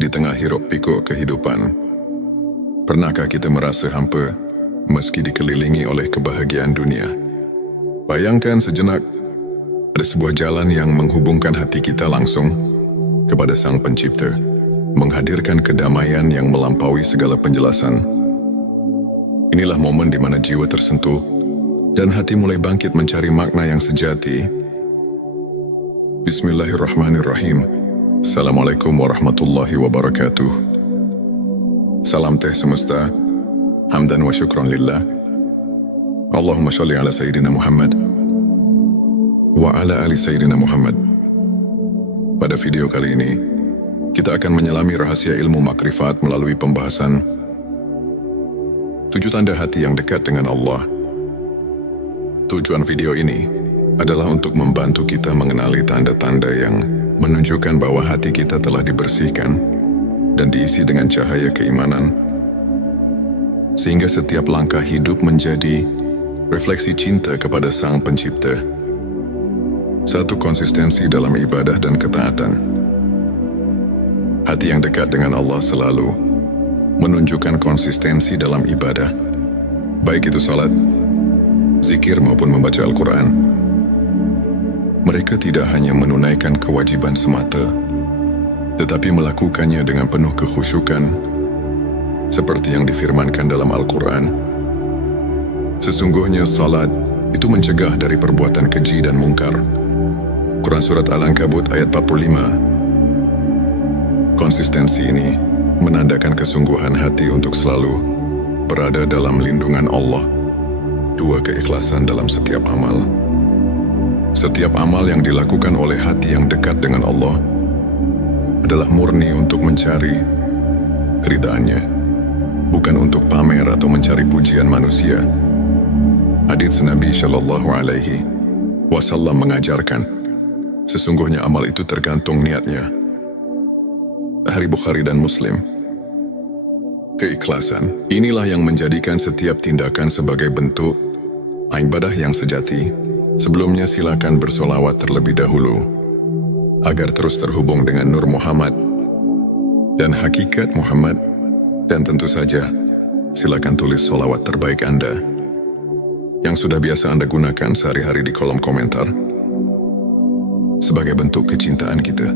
Di tengah hiruk pikuk kehidupan, pernahkah kita merasa hampa meski dikelilingi oleh kebahagiaan dunia? Bayangkan sejenak, ada sebuah jalan yang menghubungkan hati kita langsung kepada Sang Pencipta, menghadirkan kedamaian yang melampaui segala penjelasan. Inilah momen di mana jiwa tersentuh dan hati mulai bangkit mencari makna yang sejati. Bismillahirrahmanirrahim. Assalamualaikum warahmatullahi wabarakatuh. Salam teh semesta, hamdan wa syukron lillah. Allahumma sholli ala Sayyidina Muhammad wa ala ali Sayyidina Muhammad. Pada video kali ini, kita akan menyelami rahasia ilmu makrifat melalui pembahasan 7 tanda hati yang dekat dengan Allah. Tujuan video ini adalah untuk membantu kita mengenali tanda-tanda yang menunjukkan bahwa hati kita telah dibersihkan dan diisi dengan cahaya keimanan, sehingga setiap langkah hidup menjadi refleksi cinta kepada Sang Pencipta. 1. Konsistensi dalam ibadah dan ketaatan. Hati yang dekat dengan Allah selalu menunjukkan konsistensi dalam ibadah, baik itu salat, zikir maupun membaca Al-Quran. Mereka tidak hanya menunaikan kewajiban semata, tetapi melakukannya dengan penuh kekhusyukan, seperti yang difirmankan dalam Al-Quran. Sesungguhnya salat itu mencegah dari perbuatan keji dan mungkar. Quran Surat Al-Ankabut ayat 45. Konsistensi ini menandakan kesungguhan hati untuk selalu berada dalam lindungan Allah. 2. Keikhlasan dalam setiap amal. Setiap amal yang dilakukan oleh hati yang dekat dengan Allah adalah murni untuk mencari keridhaannya, bukan untuk pamer atau mencari pujian manusia. Hadits Nabi Shallallahu Alaihi Wasallam mengajarkan, sesungguhnya amal itu tergantung niatnya. Hadits Bukhari dan Muslim. Keikhlasan inilah yang menjadikan setiap tindakan sebagai bentuk ibadah yang sejati. Sebelumnya silakan bersolawat terlebih dahulu, agar terus terhubung dengan Nur Muhammad dan hakikat Muhammad. Dan tentu saja, silakan tulis solawat terbaik Anda yang sudah biasa Anda gunakan sehari-hari di kolom komentar, sebagai bentuk kecintaan kita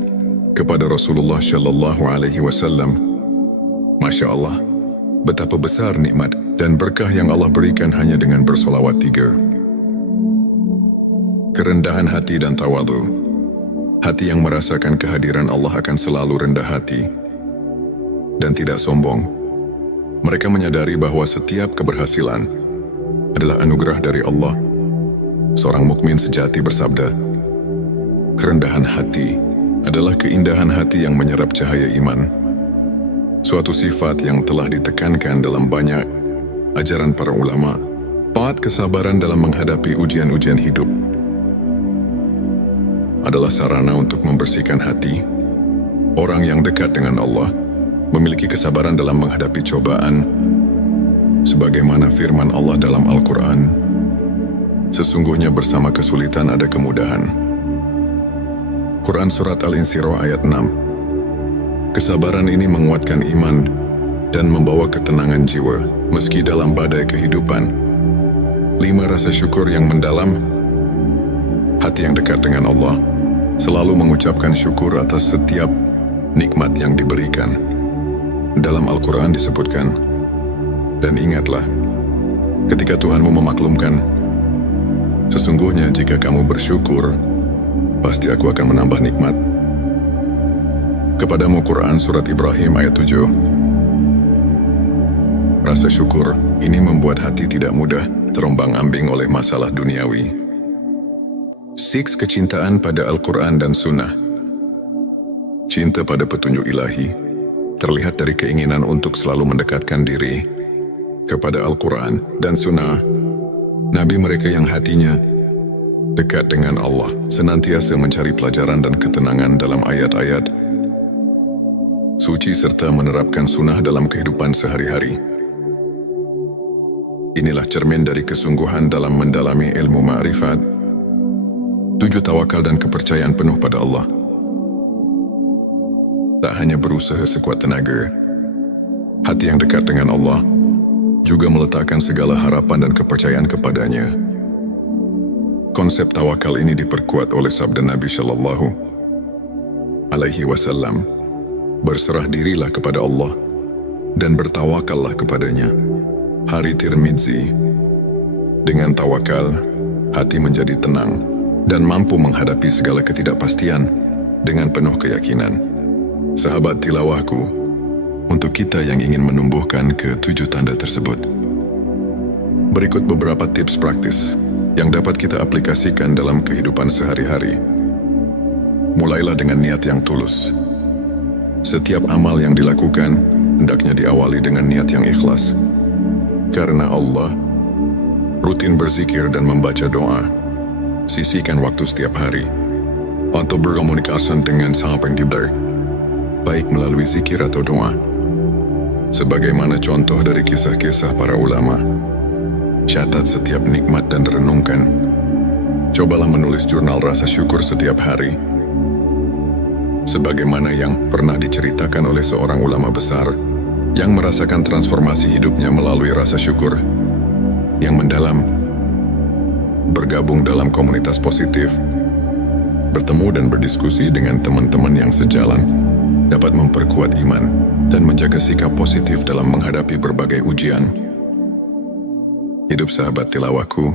kepada Rasulullah Shallallahu Alaihi Wasallam. Masya Allah, betapa besar nikmat dan berkah yang Allah berikan hanya dengan bersolawat 3. Kerendahan hati dan tawadhu. Hati yang merasakan kehadiran Allah akan selalu rendah hati dan tidak sombong. Mereka menyadari bahwa setiap keberhasilan adalah anugerah dari Allah. Seorang mukmin sejati bersabda, kerendahan hati adalah keindahan hati yang menyerap cahaya iman. Suatu sifat yang telah ditekankan dalam banyak ajaran para ulama. 4. Kesabaran dalam menghadapi ujian-ujian hidup adalah sarana untuk membersihkan hati. Orang yang dekat dengan Allah memiliki kesabaran dalam menghadapi cobaan, sebagaimana firman Allah dalam Al-Quran, sesungguhnya bersama kesulitan ada kemudahan. Quran Surat Al-Insyirah ayat 6. Kesabaran ini menguatkan iman dan membawa ketenangan jiwa meski dalam badai kehidupan. 5. Rasa syukur yang mendalam. Hati yang dekat dengan Allah selalu mengucapkan syukur atas setiap nikmat yang diberikan. Dalam Al-Quran disebutkan, dan ingatlah, ketika Tuhanmu memaklumkan, sesungguhnya jika kamu bersyukur, pasti aku akan menambah nikmat kepadamu. Quran Surat Ibrahim ayat 7. Rasa syukur ini membuat hati tidak mudah terombang-ambing oleh masalah duniawi. 6. Kecintaan pada Al-Quran dan Sunnah. Cinta pada petunjuk ilahi terlihat dari keinginan untuk selalu mendekatkan diri kepada Al-Quran dan Sunnah. Nabi mereka yang hatinya dekat dengan Allah senantiasa mencari pelajaran dan ketenangan dalam ayat-ayat suci serta menerapkan sunnah dalam kehidupan sehari-hari. Inilah cermin dari kesungguhan dalam mendalami ilmu ma'rifat. 7. Tawakal dan kepercayaan penuh pada Allah. tak hanya berusaha sekuat tenaga. Hati yang dekat dengan Allah juga meletakkan segala harapan dan kepercayaan kepadanya. Konsep tawakal ini diperkuat oleh sabda Nabi Shallallahu Alaihi Wasallam, berserah dirilah kepada Allah dan bertawakallah kepadanya. Hari Tirmidzi, dengan tawakal, hati menjadi tenang dan mampu menghadapi segala ketidakpastian dengan penuh keyakinan. Sahabat tilawahku, untuk kita yang ingin menumbuhkan ke-7 tanda tersebut, berikut beberapa tips praktis yang dapat kita aplikasikan dalam kehidupan sehari-hari. Mulailah dengan niat yang tulus. Setiap amal yang dilakukan hendaknya diawali dengan niat yang ikhlas. Karena Allah, rutin berzikir dan membaca doa. Sisihkan waktu setiap hari untuk berkomunikasi dengan Sang Pencipta, baik melalui zikir atau doa. Sebagaimana contoh dari kisah-kisah para ulama, catat setiap nikmat dan renungkan. Cobalah menulis jurnal rasa syukur setiap hari. Sebagaimana yang pernah diceritakan oleh seorang ulama besar yang merasakan transformasi hidupnya melalui rasa syukur yang mendalam, bergabung dalam komunitas positif, bertemu dan berdiskusi dengan teman-teman yang sejalan, dapat memperkuat iman dan menjaga sikap positif dalam menghadapi berbagai ujian. Hidup sahabat tilawahku,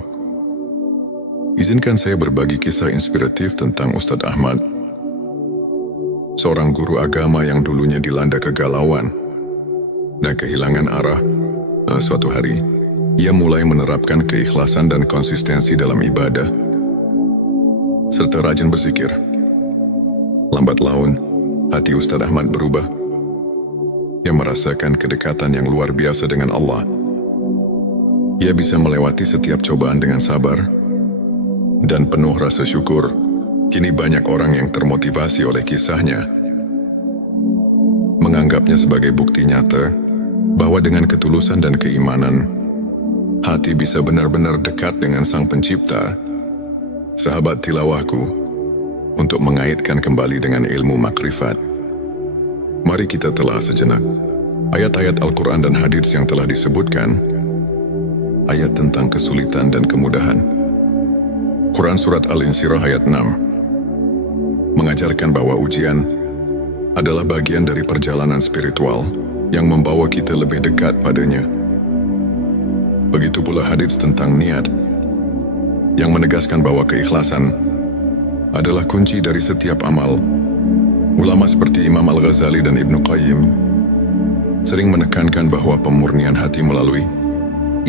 izinkan saya berbagi kisah inspiratif tentang Ustadz Ahmad, seorang guru agama yang dulunya dilanda kegalauan dan kehilangan arah. Suatu hari, ia mulai menerapkan keikhlasan dan konsistensi dalam ibadah, serta rajin berzikir. Lambat laun, hati Ustadz Ahmad berubah. Ia merasakan kedekatan yang luar biasa dengan Allah. Ia bisa melewati setiap cobaan dengan sabar dan penuh rasa syukur. Kini banyak orang yang termotivasi oleh kisahnya, menganggapnya sebagai bukti nyata bahwa dengan ketulusan dan keimanan, hati bisa benar-benar dekat dengan Sang Pencipta. Sahabat tilawahku, untuk mengaitkan kembali dengan ilmu makrifat, mari kita telah sejenak ayat-ayat Al-Quran dan hadits yang telah disebutkan. Ayat tentang kesulitan dan kemudahan. Quran Surat Al-Insyirah ayat 6 mengajarkan bahwa ujian adalah bagian dari perjalanan spiritual yang membawa kita lebih dekat padanya. Begitu pula hadits tentang niat yang menegaskan bahwa keikhlasan adalah kunci dari setiap amal. Ulama seperti Imam Al-Ghazali dan Ibnu Qayyim sering menekankan bahwa pemurnian hati melalui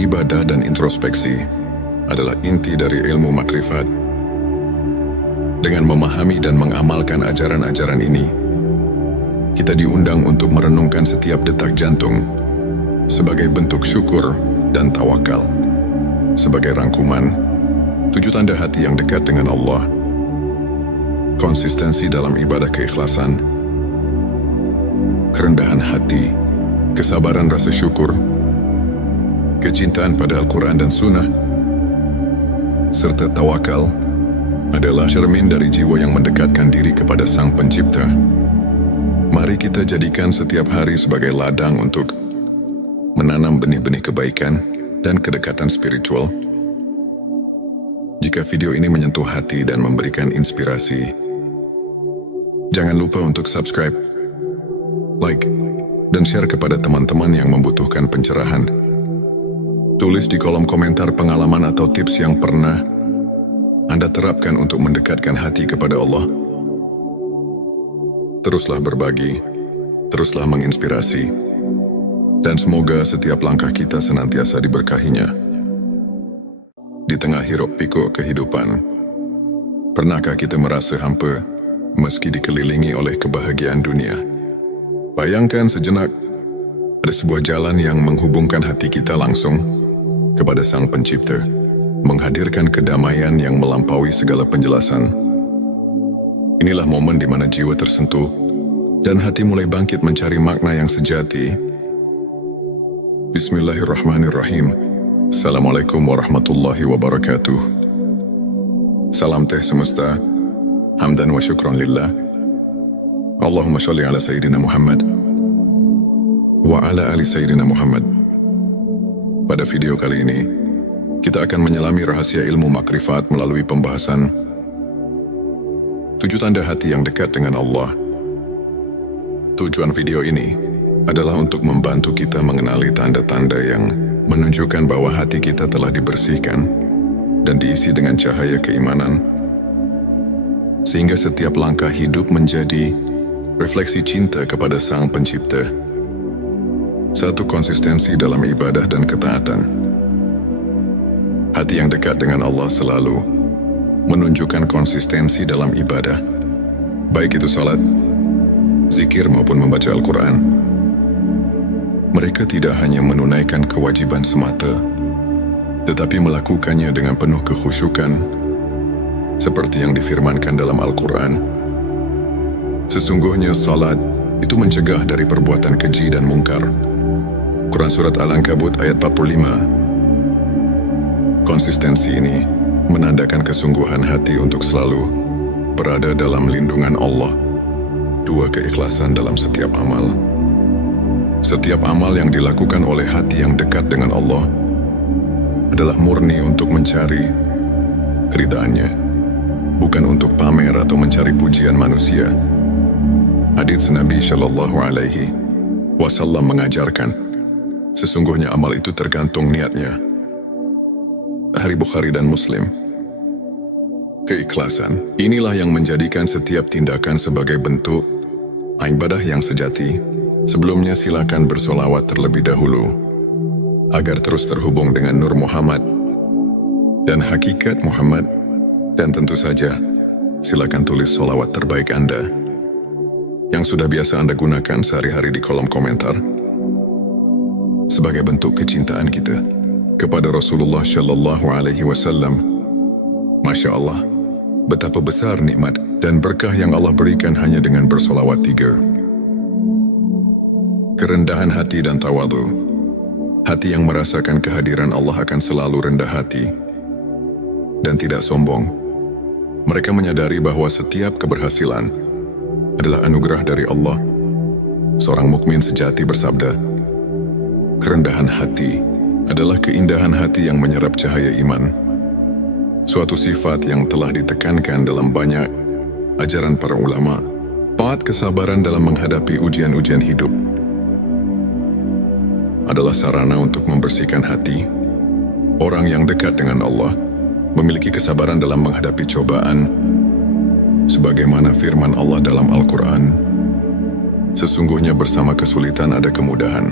ibadah dan introspeksi adalah inti dari ilmu makrifat. Dengan memahami dan mengamalkan ajaran-ajaran ini, kita diundang untuk merenungkan setiap detak jantung sebagai bentuk syukur dan tawakal. Sebagai rangkuman, 7 tanda hati yang dekat dengan Allah: konsistensi dalam ibadah keikhlasan, kerendahan hati, kesabaran rasa syukur, kecintaan pada Al-Quran dan Sunnah, serta tawakal adalah cermin dari jiwa yang mendekatkan diri kepada Sang Pencipta. Mari kita jadikan setiap hari sebagai ladang untuk menanam benih-benih kebaikan dan kedekatan spiritual. Jika video ini menyentuh hati dan memberikan inspirasi, jangan lupa untuk subscribe, like, dan share kepada teman-teman yang membutuhkan pencerahan. Tulis di kolom komentar pengalaman atau tips yang pernah Anda terapkan untuk mendekatkan hati kepada Allah. Teruslah berbagi, teruslah menginspirasi, dan semoga setiap langkah kita senantiasa diberkahinya. Di tengah hiruk pikuk kehidupan, pernahkah kita merasa hampa meski dikelilingi oleh kebahagiaan dunia? Bayangkan sejenak, ada sebuah jalan yang menghubungkan hati kita langsung kepada Sang Pencipta, menghadirkan kedamaian yang melampaui segala penjelasan. Inilah momen di mana jiwa tersentuh dan hati mulai bangkit mencari makna yang sejati. Bismillahirrahmanirrahim. Assalamualaikum warahmatullahi wabarakatuh. Salam teh semesta, hamdan wa syukron lillah. Allahumma sholli ala Sayyidina Muhammad wa ala ali Sayyidina Muhammad. Pada video kali ini, kita akan menyelami rahasia ilmu makrifat melalui pembahasan 7 tanda hati yang dekat dengan Allah. Tujuan video ini adalah untuk membantu kita mengenali tanda-tanda yang menunjukkan bahwa hati kita telah dibersihkan dan diisi dengan cahaya keimanan, sehingga setiap langkah hidup menjadi refleksi cinta kepada Sang Pencipta. Satu, konsistensi dalam ibadah dan ketaatan. Hati yang dekat dengan Allah selalu menunjukkan konsistensi dalam ibadah, baik itu salat, zikir maupun membaca Al-Quran. Mereka tidak hanya menunaikan kewajiban semata, tetapi melakukannya dengan penuh kekhusyukan, seperti yang difirmankan dalam Al-Quran. Sesungguhnya salat itu mencegah dari perbuatan keji dan mungkar. Quran Surat Al-Ankabut ayat 45. Konsistensi ini menandakan kesungguhan hati untuk selalu berada dalam lindungan Allah. 2, keikhlasan dalam setiap amal. Setiap amal yang dilakukan oleh hati yang dekat dengan Allah adalah murni untuk mencari keridhaannya, bukan untuk pamer atau mencari pujian manusia. Hadits Nabi Shallallahu Alaihi Wasallam mengajarkan, sesungguhnya amal itu tergantung niatnya. Hari Bukhari dan Muslim. Keikhlasan, inilah yang menjadikan setiap tindakan sebagai bentuk ibadah yang sejati. Sebelumnya silakan bersolawat terlebih dahulu, agar terus terhubung dengan Nur Muhammad dan hakikat Muhammad. Dan tentu saja, silakan tulis solawat terbaik Anda yang sudah biasa Anda gunakan sehari-hari di kolom komentar, sebagai bentuk kecintaan kita kepada Rasulullah Shallallahu Alaihi Wasallam. Masya Allah, betapa besar nikmat dan berkah yang Allah berikan hanya dengan bersolawat 3. Kerendahan hati dan tawadhu. Hati yang merasakan kehadiran Allah akan selalu rendah hati dan tidak sombong. Mereka menyadari bahwa setiap keberhasilan adalah anugerah dari Allah. Seorang mukmin sejati bersabda, kerendahan hati adalah keindahan hati yang menyerap cahaya iman. Suatu sifat yang telah ditekankan dalam banyak ajaran para ulama. 4, kesabaran dalam menghadapi ujian-ujian hidup adalah sarana untuk membersihkan hati. Orang yang dekat dengan Allah memiliki kesabaran dalam menghadapi cobaan, sebagaimana firman Allah dalam Al-Quran, sesungguhnya bersama kesulitan ada kemudahan.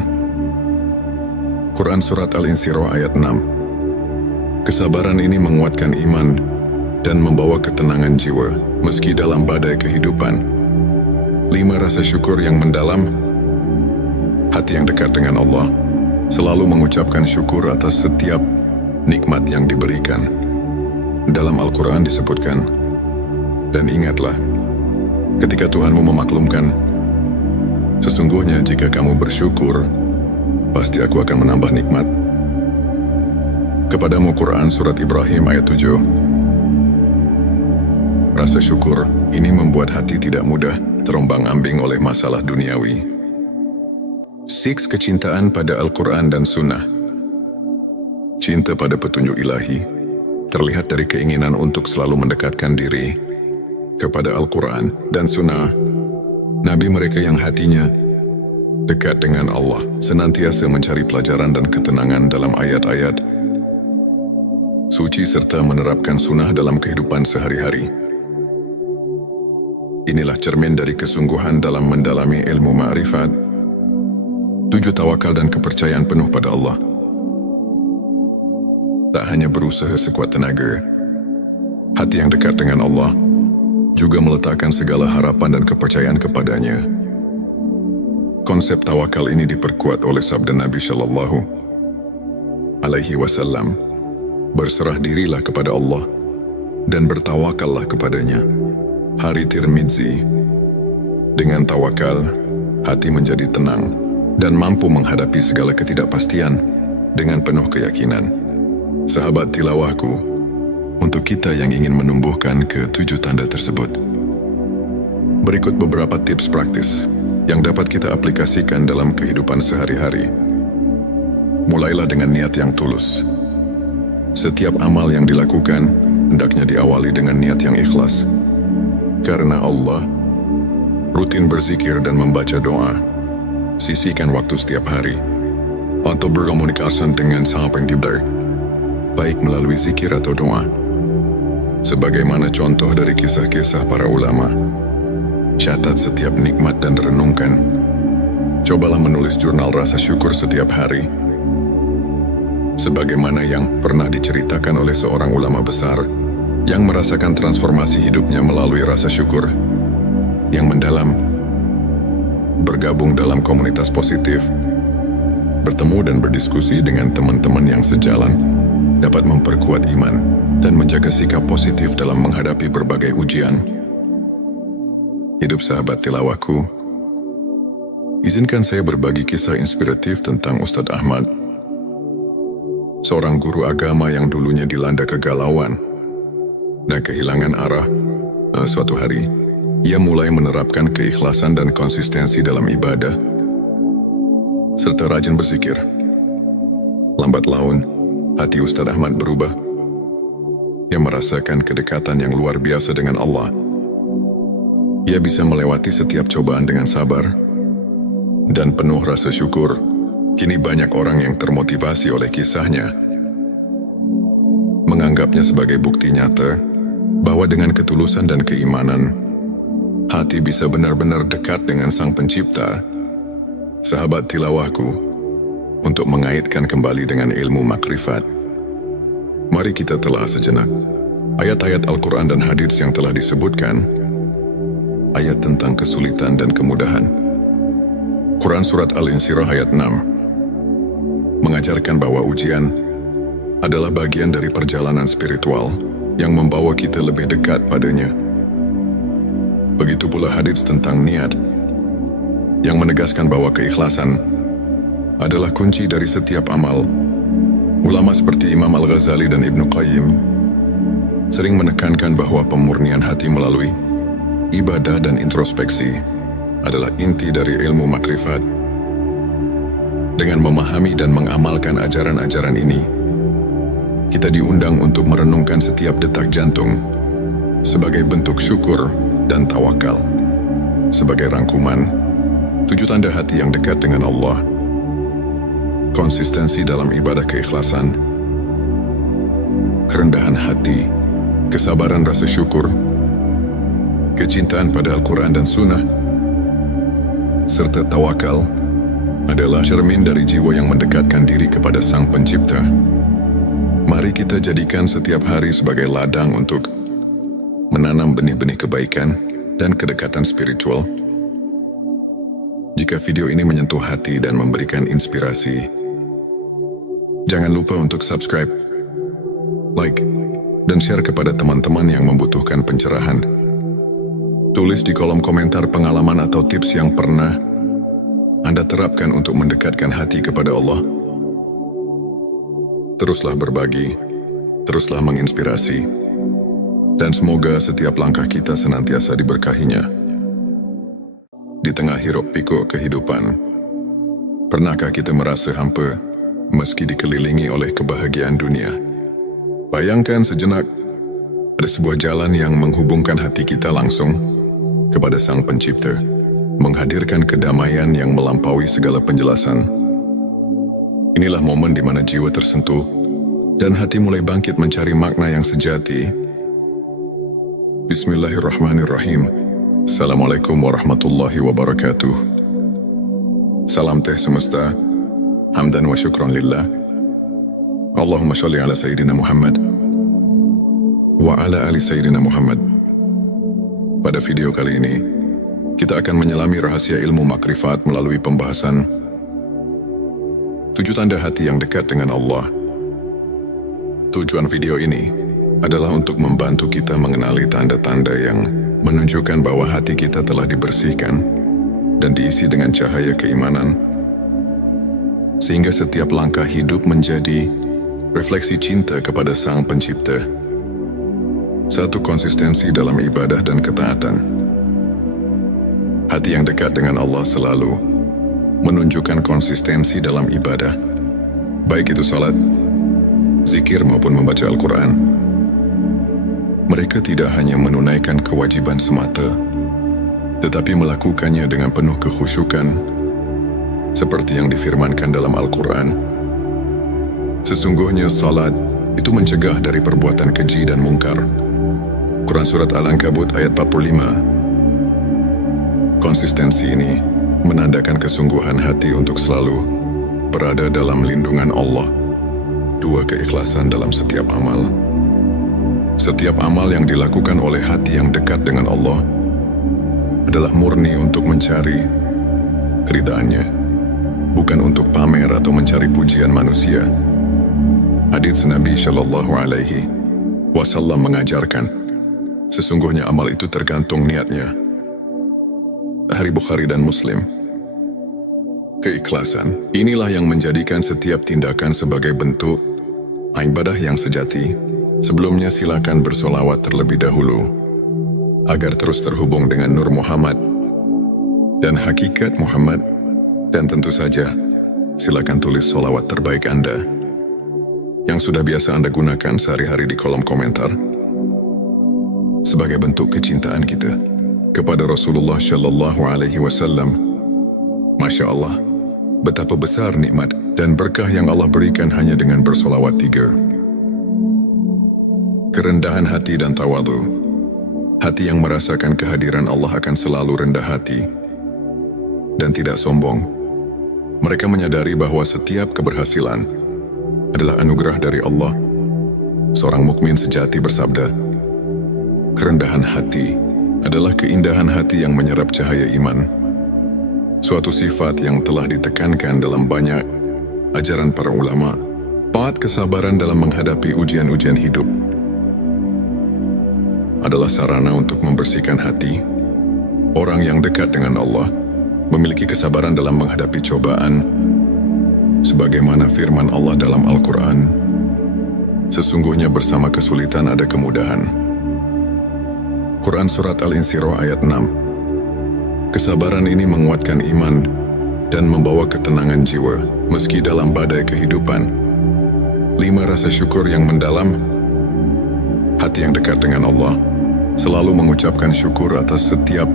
Quran Surat Al-Insyirah ayat 6. Kesabaran ini menguatkan iman dan membawa ketenangan jiwa meski dalam badai kehidupan. 5, rasa syukur yang mendalam. Hati yang dekat dengan Allah selalu mengucapkan syukur atas setiap nikmat yang diberikan. Dalam Al-Quran disebutkan, dan ingatlah, ketika Tuhanmu memaklumkan, sesungguhnya jika kamu bersyukur, pasti aku akan menambah nikmat. Kepadamu Quran Surat Ibrahim ayat 7. Rasa syukur ini membuat hati tidak mudah terombang-ambing oleh masalah duniawi. 6, kecintaan pada Al-Quran dan Sunnah. Cinta pada petunjuk ilahi terlihat dari keinginan untuk selalu mendekatkan diri kepada Al-Quran dan Sunnah. Nabi mereka yang hatinya dekat dengan Allah senantiasa mencari pelajaran dan ketenangan dalam ayat-ayat suci serta menerapkan sunnah dalam kehidupan sehari-hari. Inilah cermin dari kesungguhan dalam mendalami ilmu ma'rifat. 7, tawakal dan kepercayaan penuh pada Allah. Tak hanya berusaha sekuat tenaga, hati yang dekat dengan Allah juga meletakkan segala harapan dan kepercayaan kepadanya. Konsep tawakal ini diperkuat oleh sabda Nabi Shallallahu Alaihi Wasallam, berserah dirilah kepada Allah dan bertawakallah kepadanya. Hari Tirmidzi. Dengan tawakal, hati menjadi tenang dan mampu menghadapi segala ketidakpastian dengan penuh keyakinan. Sahabat tilawahku, untuk kita yang ingin menumbuhkan ke-7 tanda tersebut, Berikut beberapa tips praktis yang dapat kita aplikasikan dalam kehidupan sehari-hari. Mulailah dengan niat yang tulus. Setiap amal yang dilakukan hendaknya diawali dengan niat yang ikhlas. Karena Allah, rutin berzikir dan membaca doa. Sisihkan waktu setiap hari untuk berkomunikasi dengan Sang Pencipta, baik melalui zikir atau doa. Sebagaimana contoh dari kisah-kisah para ulama, catat setiap nikmat dan renungkan. Cobalah menulis jurnal rasa syukur setiap hari. Sebagaimana yang pernah diceritakan oleh seorang ulama besar yang merasakan transformasi hidupnya melalui rasa syukur yang mendalam, bergabung dalam komunitas positif, bertemu dan berdiskusi dengan teman-teman yang sejalan, dapat memperkuat iman dan menjaga sikap positif dalam menghadapi berbagai ujian. Hidup sahabat tilawahku, izinkan saya berbagi kisah inspiratif tentang Ustadz Ahmad, seorang guru agama yang dulunya dilanda kegalauan dan kehilangan arah. Suatu hari, ia mulai menerapkan keikhlasan dan konsistensi dalam ibadah, serta rajin berzikir. Lambat laun, hati Ustadz Ahmad berubah. Ia merasakan kedekatan yang luar biasa dengan Allah. Ia bisa melewati setiap cobaan dengan sabar dan penuh rasa syukur. Kini banyak orang yang termotivasi oleh kisahnya, menganggapnya sebagai bukti nyata bahwa dengan ketulusan dan keimanan, hati bisa benar-benar dekat dengan Sang Pencipta. Sahabat tilawahku, untuk mengaitkan kembali dengan ilmu makrifat, mari kita telah sejenak ayat-ayat Al-Quran dan hadits yang telah disebutkan. Ayat tentang kesulitan dan kemudahan. Quran Surat Al-Insyirah ayat 6 mengajarkan bahwa ujian adalah bagian dari perjalanan spiritual yang membawa kita lebih dekat padanya. Begitu pula hadits tentang niat yang menegaskan bahwa keikhlasan adalah kunci dari setiap amal. Ulama seperti Imam Al-Ghazali dan Ibnu Qayyim sering menekankan bahwa pemurnian hati melalui ibadah dan introspeksi adalah inti dari ilmu makrifat. Dengan memahami dan mengamalkan ajaran-ajaran ini, kita diundang untuk merenungkan setiap detak jantung sebagai bentuk syukur dan tawakal. Sebagai rangkuman, 7 tanda hati yang dekat dengan Allah: konsistensi dalam ibadah keikhlasan, kerendahan hati, kesabaran rasa syukur, kecintaan pada Al-Quran dan Sunnah, serta tawakal adalah cermin dari jiwa yang mendekatkan diri kepada Sang Pencipta. Mari kita jadikan setiap hari sebagai ladang untuk menanam benih-benih kebaikan dan kedekatan spiritual. Jika video ini menyentuh hati dan memberikan inspirasi, jangan lupa untuk subscribe, like, dan share kepada teman-teman yang membutuhkan pencerahan. Tulis di kolom komentar pengalaman atau tips yang pernah Anda terapkan untuk mendekatkan hati kepada Allah. Teruslah berbagi, teruslah menginspirasi, dan semoga setiap langkah kita senantiasa diberkahinya. Di tengah hiruk pikuk kehidupan, pernahkah kita merasa hampa meski dikelilingi oleh kebahagiaan dunia? Bayangkan sejenak, ada sebuah jalan yang menghubungkan hati kita langsung kepada Sang Pencipta, menghadirkan kedamaian yang melampaui segala penjelasan. Inilah momen di mana jiwa tersentuh dan hati mulai bangkit mencari makna yang sejati. Bismillahirrahmanirrahim. Assalamualaikum warahmatullahi wabarakatuh. Salam teh semesta, hamdan wa syukran lillah. Allahumma sholli ala Sayyidina Muhammad wa ala ali Sayyidina Muhammad. Pada video kali ini, kita akan menyelami rahasia ilmu makrifat melalui pembahasan 7 tanda hati yang dekat dengan Allah. Tujuan video ini adalah untuk membantu kita mengenali tanda-tanda yang menunjukkan bahwa hati kita telah dibersihkan dan diisi dengan cahaya keimanan, sehingga setiap langkah hidup menjadi refleksi cinta kepada Sang Pencipta. 1. Konsistensi dalam ibadah dan ketaatan. Hati yang dekat dengan Allah selalu menunjukkan konsistensi dalam ibadah, baik itu salat, zikir maupun membaca Al-Quran. Mereka tidak hanya menunaikan kewajiban semata, tetapi melakukannya dengan penuh kekhusyukan, seperti yang difirmankan dalam Al-Quran. Sesungguhnya salat itu mencegah dari perbuatan keji dan mungkar. Quran Surat Al-Ankabut ayat 45. Konsistensi ini menandakan kesungguhan hati untuk selalu berada dalam lindungan Allah. 2. Keikhlasan dalam setiap amal. Setiap amal yang dilakukan oleh hati yang dekat dengan Allah adalah murni untuk mencari keridhaannya, bukan untuk pamer atau mencari pujian manusia. Hadits Nabi Shallallahu Alaihi Wasallam mengajarkan, sesungguhnya amal itu tergantung niatnya. Hari Bukhari dan Muslim. Keikhlasan inilah yang menjadikan setiap tindakan sebagai bentuk ibadah yang sejati. Sebelumnya silakan bersolawat terlebih dahulu agar terus terhubung dengan Nur Muhammad dan hakikat Muhammad, dan tentu saja silakan tulis solawat terbaik Anda yang sudah biasa Anda gunakan sehari-hari di kolom komentar sebagai bentuk kecintaan kita kepada Rasulullah Shallallahu Alaihi Wasallam. Masya Allah, betapa besar nikmat dan berkah yang Allah berikan hanya dengan bersolawat 3. Kerendahan hati dan tawadu. Hati yang merasakan kehadiran Allah akan selalu rendah hati dan tidak sombong. Mereka menyadari bahwa setiap keberhasilan adalah anugerah dari Allah. Seorang mukmin sejati bersabda, kerendahan hati adalah keindahan hati yang menyerap cahaya iman. Suatu sifat yang telah ditekankan dalam banyak ajaran para ulama. 4. Kesabaran dalam menghadapi ujian-ujian hidup adalah sarana untuk membersihkan hati. Orang yang dekat dengan Allah memiliki kesabaran dalam menghadapi cobaan, sebagaimana firman Allah dalam Al-Quran, sesungguhnya bersama kesulitan ada kemudahan. Quran Surat Al-Insyirah ayat 6. Kesabaran ini menguatkan iman dan membawa ketenangan jiwa meski dalam badai kehidupan. 5. Rasa syukur yang mendalam. Hati yang dekat dengan Allah selalu mengucapkan syukur atas setiap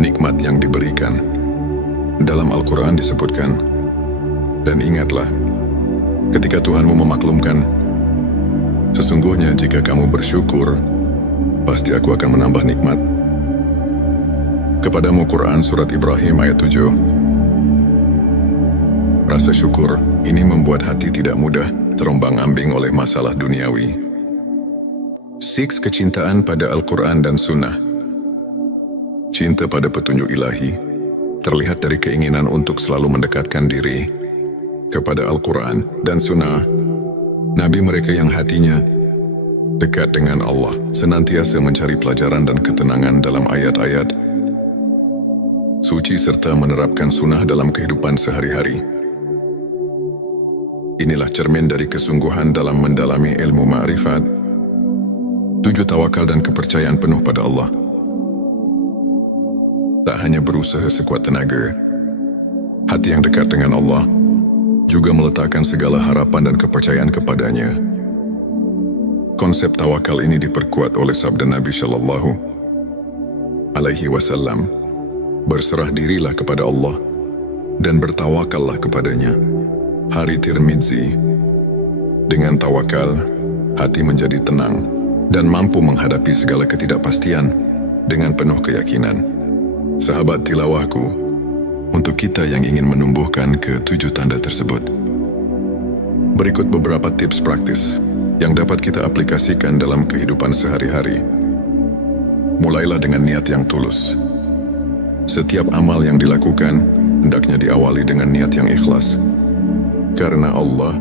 nikmat yang diberikan. Dalam Al-Quran disebutkan, dan ingatlah ketika Tuhanmu memaklumkan, sesungguhnya jika kamu bersyukur, pasti aku akan menambah nikmat kepadamu. Quran Surat Ibrahim ayat 7. Rasa syukur ini membuat hati tidak mudah terombang-ambing oleh masalah duniawi. 6. Kecintaan pada Al-Quran dan Sunnah. Cinta pada petunjuk ilahi terlihat dari keinginan untuk selalu mendekatkan diri kepada Al-Quran dan Sunnah. Nabi mereka yang hatinya dekat dengan Allah senantiasa mencari pelajaran dan ketenangan dalam ayat-ayat suci serta menerapkan sunnah dalam kehidupan sehari-hari. Inilah cermin dari kesungguhan dalam mendalami ilmu ma'rifat. 7. Tawakal dan kepercayaan penuh pada Allah. Tak hanya berusaha sekuat tenaga, hati yang dekat dengan Allah juga meletakkan segala harapan dan kepercayaan kepadanya. Konsep tawakal ini diperkuat oleh sabda Nabi Shallallahu Alaihi Wasallam, berserah dirilah kepada Allah dan bertawakallah kepadanya. Hari Tirmidzi. Dengan tawakal, hati menjadi tenang dan mampu menghadapi segala ketidakpastian dengan penuh keyakinan. Sahabat tilawahku, untuk kita yang ingin menumbuhkan ke-7 tanda tersebut, berikut beberapa tips praktis yang dapat kita aplikasikan dalam kehidupan sehari-hari. Mulailah dengan niat yang tulus. Setiap amal yang dilakukan hendaknya diawali dengan niat yang ikhlas. Karena Allah,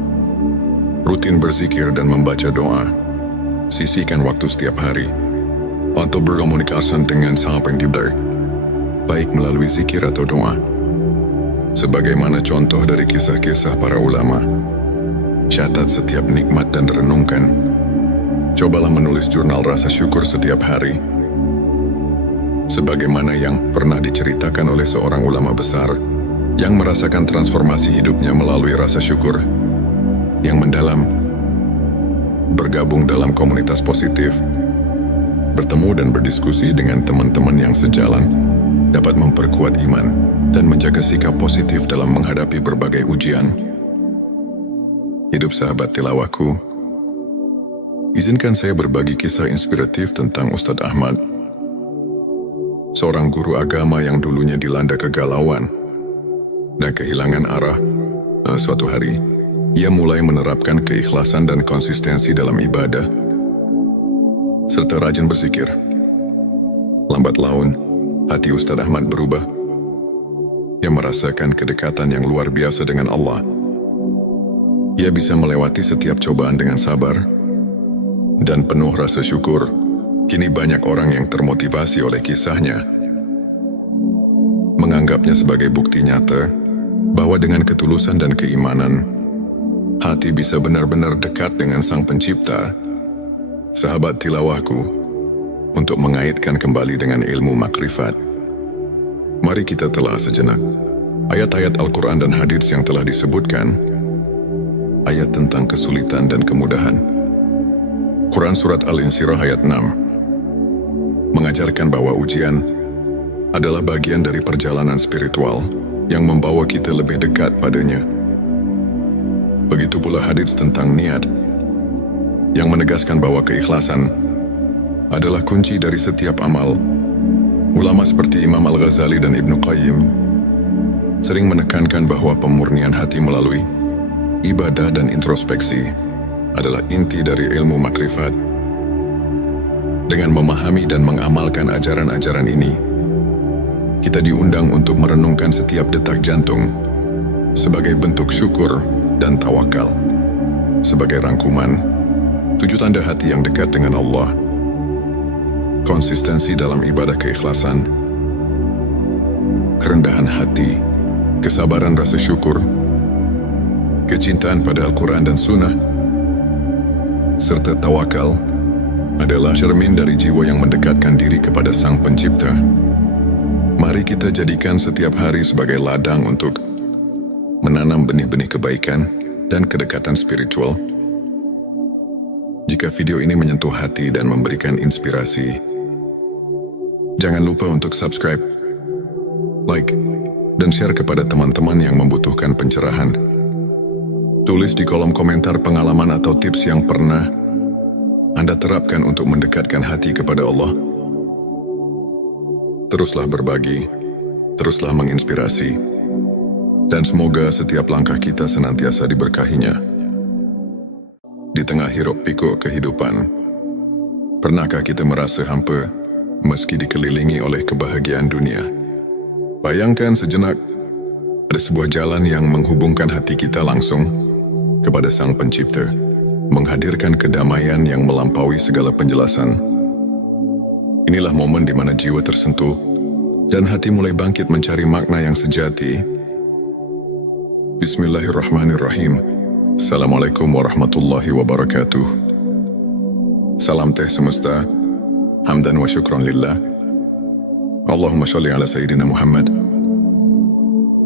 rutin berzikir dan membaca doa. Sisihkan waktu setiap hari untuk berkomunikasi dengan Sang Pencipta, baik melalui zikir atau doa. Sebagaimana contoh dari kisah-kisah para ulama, catat setiap nikmat dan renungkan. Cobalah menulis jurnal rasa syukur setiap hari. sebagaimana yang pernah diceritakan oleh seorang ulama besar yang merasakan transformasi hidupnya melalui rasa syukur yang mendalam, bergabung dalam komunitas positif, bertemu dan berdiskusi dengan teman-teman yang sejalan, dapat memperkuat iman dan menjaga sikap positif dalam menghadapi berbagai ujian. Hidup sahabat tilawahku, izinkan saya berbagi kisah inspiratif tentang Ustadz Ahmad, seorang guru agama yang dulunya dilanda kegalauan dan kehilangan arah. Suatu hari, ia mulai menerapkan keikhlasan dan konsistensi dalam ibadah, serta rajin berzikir. Lambat laun, hati Ustadz Ahmad berubah. Ia merasakan kedekatan yang luar biasa dengan Allah. Ia bisa melewati setiap cobaan dengan sabar dan penuh rasa syukur. Kini banyak orang yang termotivasi oleh kisahnya, menganggapnya sebagai bukti nyata bahwa dengan ketulusan dan keimanan, hati bisa benar-benar dekat dengan Sang Pencipta. Sahabat tilawahku, untuk mengaitkan kembali dengan ilmu makrifat, mari kita telah sejenak ayat-ayat Al-Quran dan hadits yang telah disebutkan, ayat tentang kesulitan dan kemudahan. Quran Surat Al-Insyirah ayat 6 mengajarkan bahwa ujian adalah bagian dari perjalanan spiritual yang membawa kita lebih dekat padanya. Begitu pula hadits tentang niat, yang menegaskan bahwa keikhlasan adalah kunci dari setiap amal. Ulama seperti Imam Al-Ghazali dan Ibnu Qayyim sering menekankan bahwa pemurnian hati melalui ibadah dan introspeksi adalah inti dari ilmu makrifat. Dengan memahami dan mengamalkan ajaran-ajaran ini, kita diundang untuk merenungkan setiap detak jantung sebagai bentuk syukur dan tawakal. Sebagai rangkuman, 7 tanda hati yang dekat dengan Allah: konsistensi dalam ibadah keikhlasan, kerendahan hati, kesabaran rasa syukur, kecintaan pada Al-Quran dan Sunnah, serta tawakal adalah cermin dari jiwa yang mendekatkan diri kepada Sang Pencipta. Mari kita jadikan setiap hari sebagai ladang untuk menanam benih-benih kebaikan dan kedekatan spiritual. Jika video ini menyentuh hati dan memberikan inspirasi, jangan lupa untuk subscribe, like, dan share kepada teman-teman yang membutuhkan pencerahan. Tulis di kolom komentar pengalaman atau tips yang pernah Anda terapkan untuk mendekatkan hati kepada Allah. Teruslah berbagi, teruslah menginspirasi, dan semoga setiap langkah kita senantiasa diberkahinya. Di tengah hiruk-pikuk kehidupan, pernahkah kita merasa hampa meski dikelilingi oleh kebahagiaan dunia? Bayangkan sejenak, ada sebuah jalan yang menghubungkan hati kita langsung kepada Sang Pencipta, menghadirkan kedamaian yang melampaui segala penjelasan. Inilah momen di mana jiwa tersentuh dan hati mulai bangkit mencari makna yang sejati. Bismillahirrahmanirrahim. Assalamualaikum warahmatullahi wabarakatuh. Salam teh semesta, hamdan wa syukran lillah. Allahumma sholli ala Sayyidina Muhammad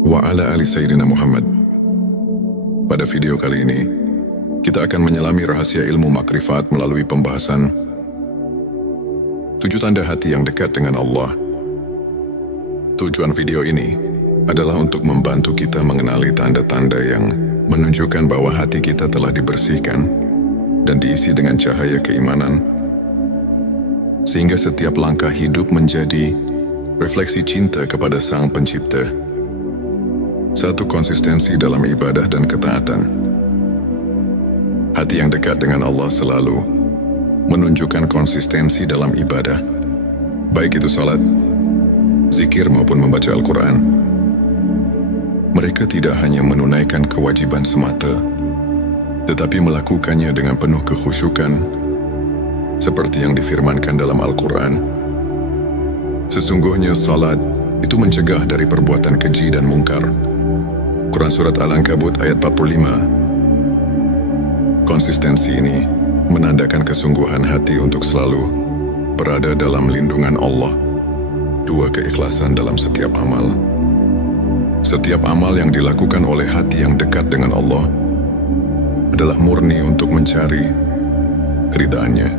wa ala ali Sayyidina Muhammad. Pada video kali ini, kita akan menyelami rahasia ilmu makrifat melalui pembahasan 7 tanda hati yang dekat dengan Allah. Tujuan video ini adalah untuk membantu kita mengenali tanda-tanda yang menunjukkan bahwa hati kita telah dibersihkan dan diisi dengan cahaya keimanan, sehingga setiap langkah hidup menjadi refleksi cinta kepada Sang Pencipta. 1. Konsistensi dalam ibadah dan ketaatan. Hati yang dekat dengan Allah selalu menunjukkan konsistensi dalam ibadah, baik itu salat, zikir maupun membaca Al-Quran. Mereka tidak hanya menunaikan kewajiban semata, tetapi melakukannya dengan penuh kekhusyukan, seperti yang difirmankan dalam Al-Quran. Sesungguhnya salat itu mencegah dari perbuatan keji dan mungkar. Quran Surat Al-Ankabut ayat 45. Konsistensi ini menandakan kesungguhan hati untuk selalu berada dalam lindungan Allah 2. Keikhlasan dalam setiap amal. Setiap amal yang dilakukan oleh hati yang dekat dengan Allah adalah murni untuk mencari keridhaannya,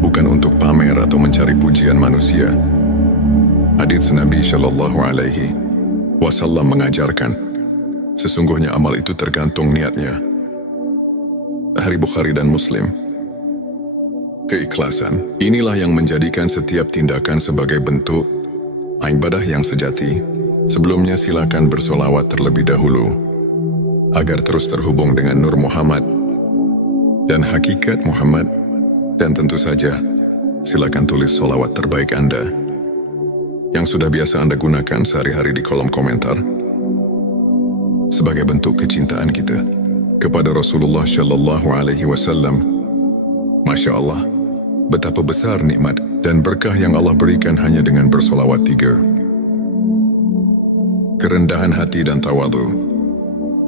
bukan untuk pamer atau mencari pujian manusia. Hadits Nabi Shallallahu Alaihi Wasallam mengajarkan, sesungguhnya amal itu tergantung niatnya. Sahih Bukhari dan Muslim. Keikhlasan inilah yang menjadikan setiap tindakan sebagai bentuk ibadah yang sejati. Sebelumnya silakan bersolawat terlebih dahulu agar terus terhubung dengan Nur Muhammad dan hakikat Muhammad, dan tentu saja silakan tulis solawat terbaik Anda yang sudah biasa Anda gunakan sehari-hari di kolom komentar sebagai bentuk kecintaan kita kepada Rasulullah Shallallahu Alaihi Wasallam. Masya Allah, betapa besar nikmat dan berkah yang Allah berikan hanya dengan bersolawat 3. Kerendahan hati dan tawadhu.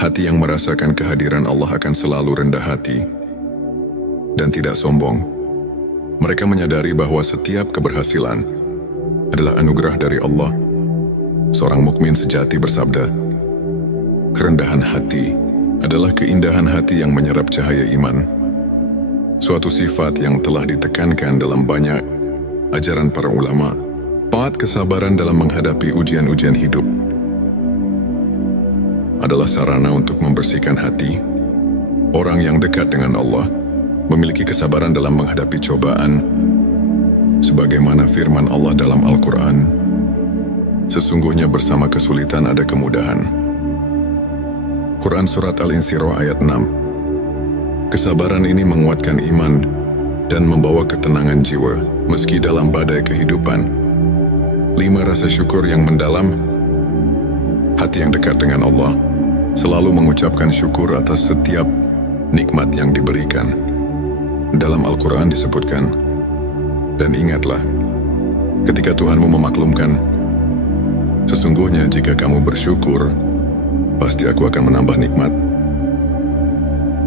Hati yang merasakan kehadiran Allah akan selalu rendah hati dan tidak sombong. Mereka menyadari bahwa setiap keberhasilan adalah anugerah dari Allah. Seorang mukmin sejati bersabda, kerendahan hati adalah keindahan hati yang menyerap cahaya iman. Suatu sifat yang telah ditekankan dalam banyak ajaran para ulama. 4. Kesabaran dalam menghadapi ujian-ujian hidup adalah sarana untuk membersihkan hati. Orang yang dekat dengan Allah memiliki kesabaran dalam menghadapi cobaan, sebagaimana firman Allah dalam Al-Quran, sesungguhnya bersama kesulitan ada kemudahan. Quran Surat Al-Insyirah ayat 6. Kesabaran ini menguatkan iman dan membawa ketenangan jiwa meski dalam badai kehidupan. 5. Rasa syukur yang mendalam. Hati yang dekat dengan Allah selalu mengucapkan syukur atas setiap nikmat yang diberikan. Dalam Al-Quran disebutkan, dan ingatlah, ketika Tuhanmu memaklumkan, sesungguhnya jika kamu bersyukur, pasti aku akan menambah nikmat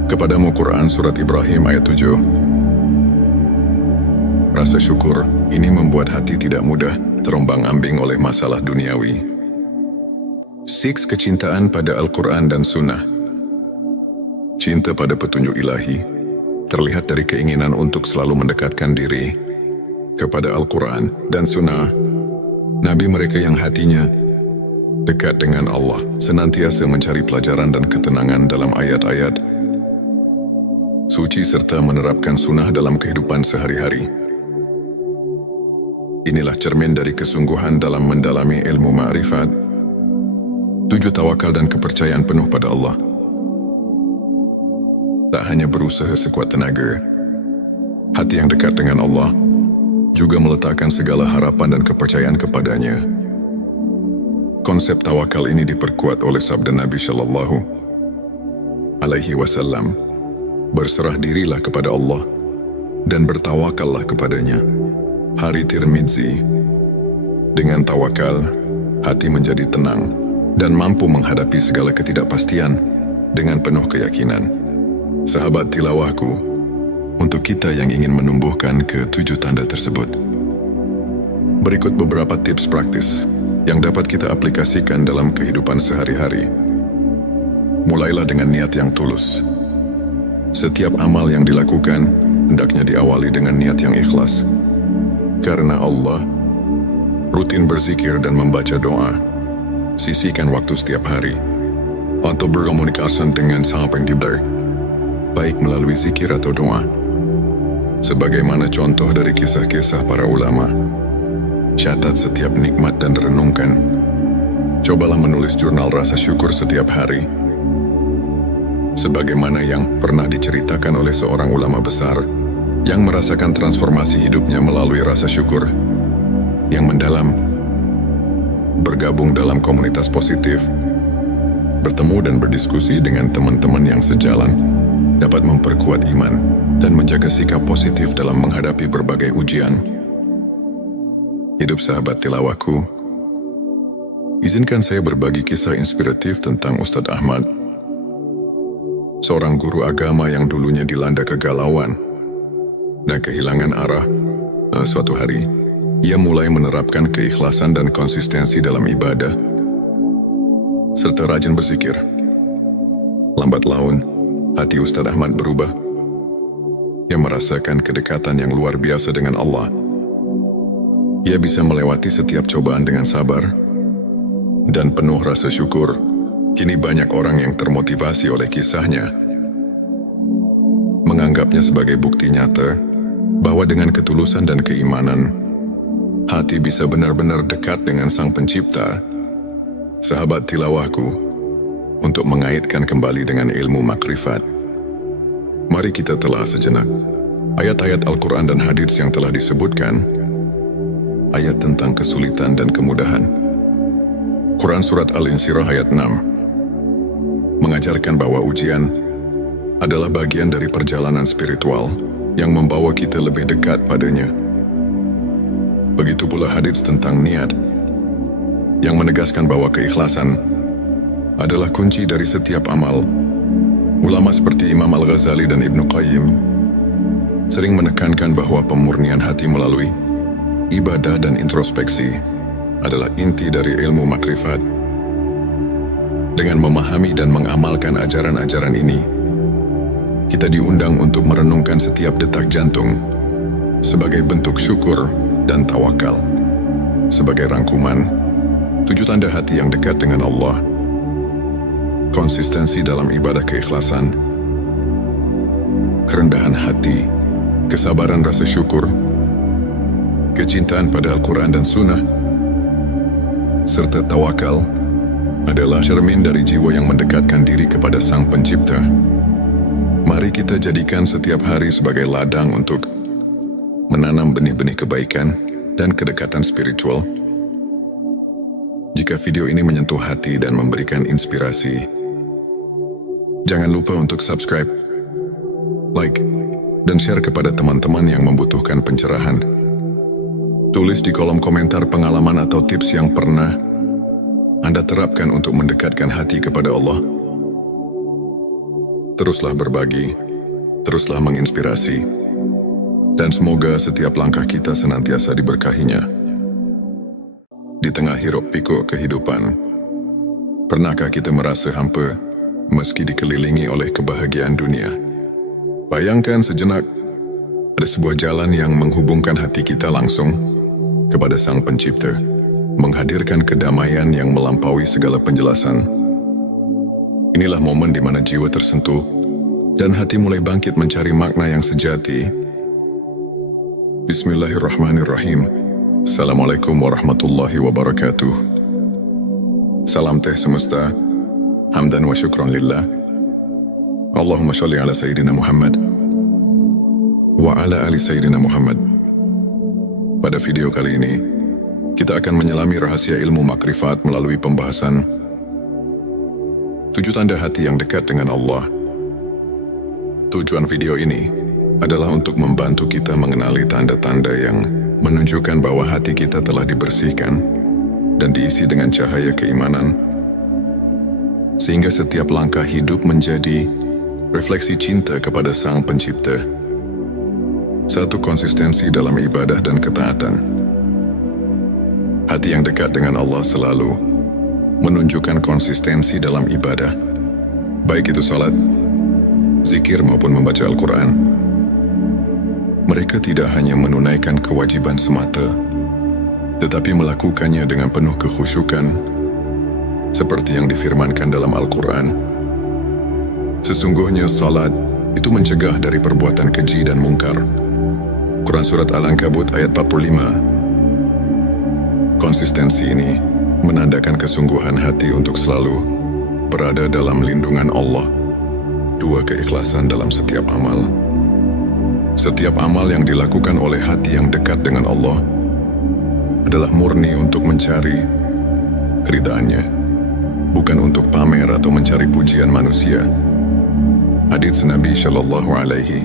kepadamu. Quran Surat Ibrahim ayat 7. Rasa syukur ini membuat hati tidak mudah terombang-ambing oleh masalah duniawi. 6. Kecintaan pada Al-Quran dan Sunnah. Cinta pada petunjuk ilahi terlihat dari keinginan untuk selalu mendekatkan diri kepada Al-Quran dan Sunnah. Nabi mereka yang hatinya dekat dengan Allah senantiasa mencari pelajaran dan ketenangan dalam ayat-ayat suci serta menerapkan sunnah dalam kehidupan sehari-hari. Inilah cermin dari kesungguhan dalam mendalami ilmu ma'rifat. 7. Tawakal dan kepercayaan penuh pada Allah. Tak hanya berusaha sekuat tenaga, hati yang dekat dengan Allah juga meletakkan segala harapan dan kepercayaan kepadanya. Konsep tawakal ini diperkuat oleh sabda Nabi Shallallahu Alaihi Wasallam, berserah dirilah kepada Allah dan bertawakallah kepadanya. Hari Tirmidzi. Dengan tawakal, hati menjadi tenang dan mampu menghadapi segala ketidakpastian dengan penuh keyakinan. Sahabat tilawahku, untuk kita yang ingin menumbuhkan ke-7 tanda tersebut, berikut beberapa tips praktis yang dapat kita aplikasikan dalam kehidupan sehari-hari. Mulailah dengan niat yang tulus. Setiap amal yang dilakukan hendaknya diawali dengan niat yang ikhlas. Karena Allah, rutin berzikir dan membaca doa. Sisihkan waktu setiap hari untuk berkomunikasi dengan Sang Pencipta, baik melalui zikir atau doa. Sebagaimana contoh dari kisah-kisah para ulama, catat setiap nikmat dan renungkan. Cobalah menulis jurnal rasa syukur setiap hari. Sebagaimana yang pernah diceritakan oleh seorang ulama besar yang merasakan transformasi hidupnya melalui rasa syukur yang mendalam. Bergabung dalam komunitas positif, bertemu dan berdiskusi dengan teman-teman yang sejalan, dapat memperkuat iman dan menjaga sikap positif dalam menghadapi berbagai ujian. Hidup sahabat tilawahku, izinkan saya berbagi kisah inspiratif tentang Ustadz Ahmad, seorang guru agama yang dulunya dilanda kegalauan dan kehilangan arah. Suatu hari, ia mulai menerapkan keikhlasan dan konsistensi dalam ibadah, serta rajin berzikir. Lambat laun, hati Ustadz Ahmad berubah. Ia merasakan kedekatan yang luar biasa dengan Allah. Ia bisa melewati setiap cobaan dengan sabar dan penuh rasa syukur. Kini banyak orang yang termotivasi oleh kisahnya, menganggapnya sebagai bukti nyata bahwa dengan ketulusan dan keimanan, hati bisa benar-benar dekat dengan Sang Pencipta. Sahabat tilawahku, untuk mengaitkan kembali dengan ilmu makrifat, mari kita telah sejenak ayat-ayat Al-Quran dan hadits yang telah disebutkan, ayat tentang kesulitan dan kemudahan. Quran Surat Al-Insyirah ayat 6 mengajarkan bahwa ujian adalah bagian dari perjalanan spiritual yang membawa kita lebih dekat padanya. Begitu pula hadits tentang niat, yang menegaskan bahwa keikhlasan adalah kunci dari setiap amal. Ulama seperti Imam Al-Ghazali dan Ibnu Qayyim sering menekankan bahwa pemurnian hati melalui ibadah dan introspeksi adalah inti dari ilmu makrifat. Dengan memahami dan mengamalkan ajaran-ajaran ini, kita diundang untuk merenungkan setiap detak jantung sebagai bentuk syukur dan tawakal. Sebagai rangkuman, 7 tanda hati yang dekat dengan Allah: konsistensi dalam ibadah keikhlasan, kerendahan hati, kesabaran rasa syukur, kecintaan pada Al-Quran dan Sunnah, serta tawakal adalah cermin dari jiwa yang mendekatkan diri kepada Sang Pencipta. Mari kita jadikan setiap hari sebagai ladang untuk menanam benih-benih kebaikan dan kedekatan spiritual. Jika video ini menyentuh hati dan memberikan inspirasi, jangan lupa untuk subscribe, like, dan share kepada teman-teman yang membutuhkan pencerahan. Tulis di kolom komentar pengalaman atau tips yang pernah Anda terapkan untuk mendekatkan hati kepada Allah. Teruslah berbagi, teruslah menginspirasi, dan semoga setiap langkah kita senantiasa diberkahinya. Di tengah hiruk pikuk kehidupan, pernahkah kita merasa hampa meski dikelilingi oleh kebahagiaan dunia? Bayangkan sejenak, ada sebuah jalan yang menghubungkan hati kita langsung kepada Sang Pencipta, menghadirkan kedamaian yang melampaui segala penjelasan. Inilah momen di mana jiwa tersentuh dan hati mulai bangkit mencari makna yang sejati. Bismillahirrahmanirrahim. Assalamualaikum warahmatullahi wabarakatuh. Salam teh semesta, hamdan wa syukran lillah. Allahumma sholli ala Sayyidina Muhammad wa ala ali Sayyidina Muhammad. Pada video kali ini, kita akan menyelami rahasia ilmu makrifat melalui pembahasan 7 tanda hati yang dekat dengan Allah. Tujuan video ini adalah untuk membantu kita mengenali tanda-tanda yang menunjukkan bahwa hati kita telah dibersihkan dan diisi dengan cahaya keimanan, sehingga setiap langkah hidup menjadi refleksi cinta kepada Sang Pencipta. 1. Konsistensi dalam ibadah dan ketaatan. Hati yang dekat dengan Allah selalu menunjukkan konsistensi dalam ibadah, baik itu salat, zikir maupun membaca Al-Quran. Mereka tidak hanya menunaikan kewajiban semata, tetapi melakukannya dengan penuh kekhusyukan, seperti yang difirmankan dalam Al-Quran. Sesungguhnya salat itu mencegah dari perbuatan keji dan mungkar. Quran Surat Al-Ankabut ayat 45. Konsistensi ini menandakan kesungguhan hati untuk selalu berada dalam lindungan Allah. 2. Keikhlasan dalam setiap amal. Setiap amal yang dilakukan oleh hati yang dekat dengan Allah adalah murni untuk mencari keridhaannya, bukan untuk pamer atau mencari pujian manusia. Hadits Nabi Shallallahu Alaihi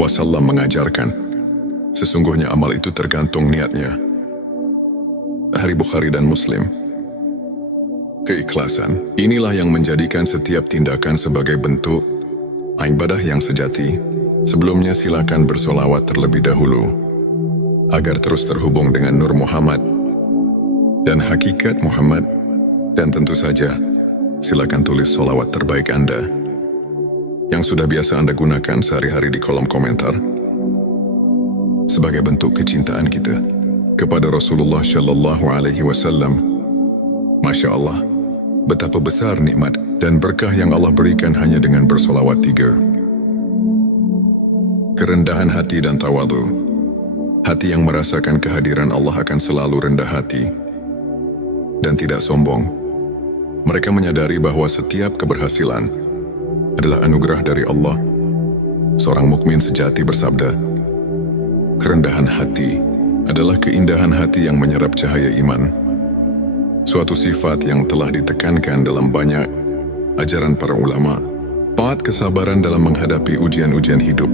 Wasallam mengajarkan, sesungguhnya amal itu tergantung niatnya. Hari Bukhari dan Muslim. Keikhlasan inilah yang menjadikan setiap tindakan sebagai bentuk ibadah yang sejati. Sebelumnya silakan bersolawat terlebih dahulu. agar terus terhubung dengan Nur Muhammad dan hakikat Muhammad. Dan tentu saja, silakan tulis sholawat terbaik Anda yang sudah biasa Anda gunakan sehari-hari di kolom komentar sebagai bentuk kecintaan kita kepada Rasulullah Shallallahu Alaihi Wasallam. Masya Allah, betapa besar nikmat dan berkah yang Allah berikan hanya dengan bersolawat 3. Kerendahan hati dan tawadu. Hati yang merasakan kehadiran Allah akan selalu rendah hati dan tidak sombong. Mereka menyadari bahwa setiap keberhasilan adalah anugerah dari Allah. Seorang mukmin sejati bersabda, kerendahan hati adalah keindahan hati yang menyerap cahaya iman. Suatu sifat yang telah ditekankan dalam banyak ajaran para ulama. Taat kesabaran dalam menghadapi ujian-ujian hidup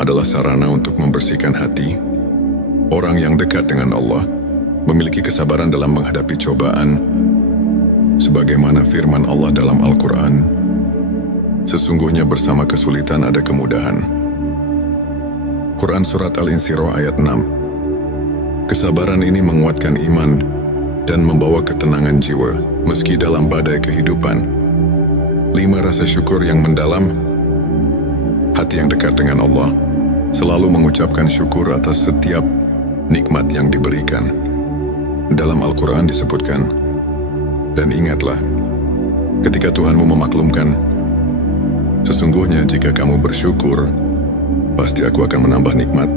adalah sarana untuk membersihkan hati. Orang yang dekat dengan Allah memiliki kesabaran dalam menghadapi cobaan, sebagaimana firman Allah dalam Al-Quran, sesungguhnya bersama kesulitan ada kemudahan. Quran Surat Al-Insyirah ayat 6. Kesabaran ini menguatkan iman dan membawa ketenangan jiwa, meski dalam badai kehidupan. 5. Rasa syukur yang mendalam. Hati yang dekat dengan Allah selalu mengucapkan syukur atas setiap nikmat yang diberikan. Dalam Al-Quran disebutkan, dan ingatlah, ketika Tuhanmu memaklumkan, sesungguhnya jika kamu bersyukur, pasti aku akan menambah nikmat.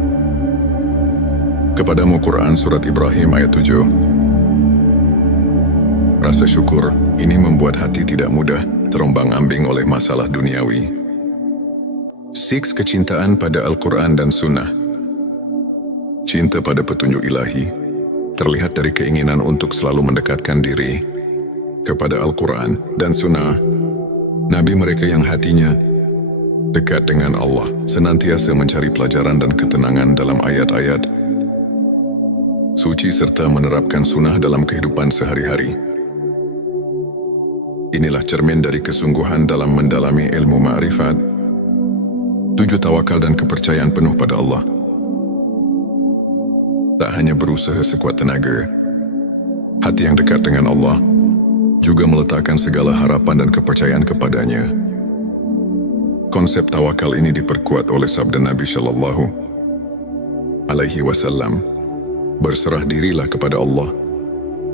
Kepadamu Quran Surat Ibrahim ayat 7. Rasa syukur ini membuat hati tidak mudah terombang-ambing oleh masalah duniawi. 6. Kecintaan pada Al-Quran dan Sunnah. Cinta pada petunjuk ilahi terlihat dari keinginan untuk selalu mendekatkan diri kepada Al-Quran dan Sunnah. Nabi mereka yang hatinya dekat dengan Allah senantiasa mencari pelajaran dan ketenangan dalam ayat-ayat suci serta menerapkan sunnah dalam kehidupan sehari-hari. Inilah cermin dari kesungguhan dalam mendalami ilmu ma'rifat. 7. Tawakal dan kepercayaan penuh pada Allah. Tak hanya berusaha sekuat tenaga, hati yang dekat dengan Allah juga meletakkan segala harapan dan kepercayaan kepadanya. Konsep tawakal ini diperkuat oleh sabda Nabi Shallallahu Alaihi Wasallam, berserah dirilah kepada Allah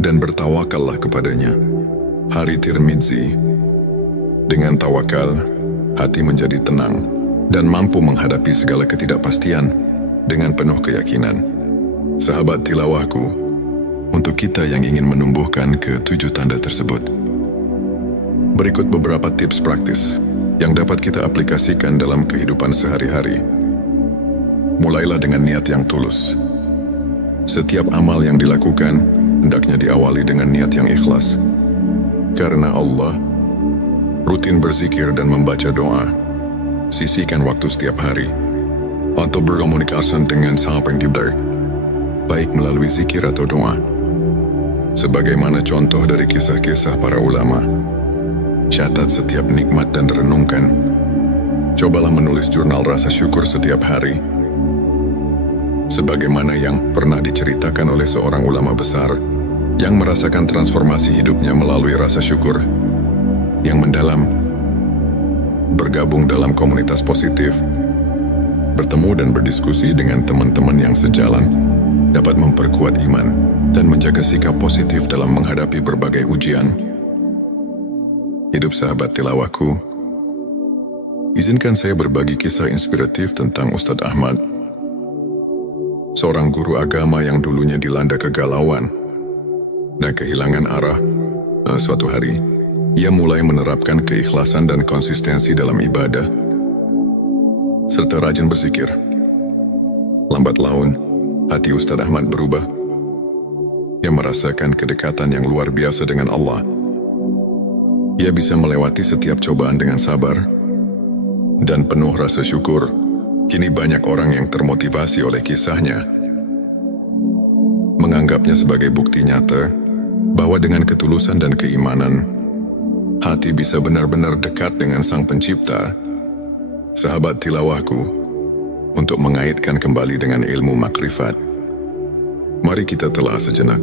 dan bertawakallah kepadanya. Hari Tirmidzi. Dengan tawakal, hati menjadi tenang dan mampu menghadapi segala ketidakpastian dengan penuh keyakinan. Sahabat tilawahku, untuk kita yang ingin menumbuhkan ke-7 tanda tersebut, berikut beberapa tips praktis yang dapat kita aplikasikan dalam kehidupan sehari-hari. Mulailah dengan niat yang tulus. Setiap amal yang dilakukan hendaknya diawali dengan niat yang ikhlas. Karena Allah, rutin berzikir dan membaca doa. Sisihkan waktu setiap hari untuk berkomunikasi dengan Sang Pencipta, baik melalui zikir atau doa. Sebagaimana contoh dari kisah-kisah para ulama, catat setiap nikmat dan renungkan. Cobalah menulis jurnal rasa syukur setiap hari. Sebagaimana yang pernah diceritakan oleh seorang ulama besar yang merasakan transformasi hidupnya melalui rasa syukur yang mendalam. Bergabung dalam komunitas positif, bertemu dan berdiskusi dengan teman-teman yang sejalan, dapat memperkuat iman dan menjaga sikap positif dalam menghadapi berbagai ujian. Hidup sahabat tilawahku, izinkan saya berbagi kisah inspiratif tentang Ustadz Ahmad, seorang guru agama yang dulunya dilanda kegalauan dan kehilangan arah. Suatu hari, ia mulai menerapkan keikhlasan dan konsistensi dalam ibadah, serta rajin berzikir. Lambat laun, hati Ustadz Ahmad berubah. Ia merasakan kedekatan yang luar biasa dengan Allah. Ia bisa melewati setiap cobaan dengan sabar dan penuh rasa syukur. Kini banyak orang yang termotivasi oleh kisahnya, menganggapnya sebagai bukti nyata bahwa dengan ketulusan dan keimanan, hati bisa benar-benar dekat dengan Sang Pencipta. Sahabat tilawahku, untuk mengaitkan kembali dengan ilmu makrifat. Mari kita telah sejenak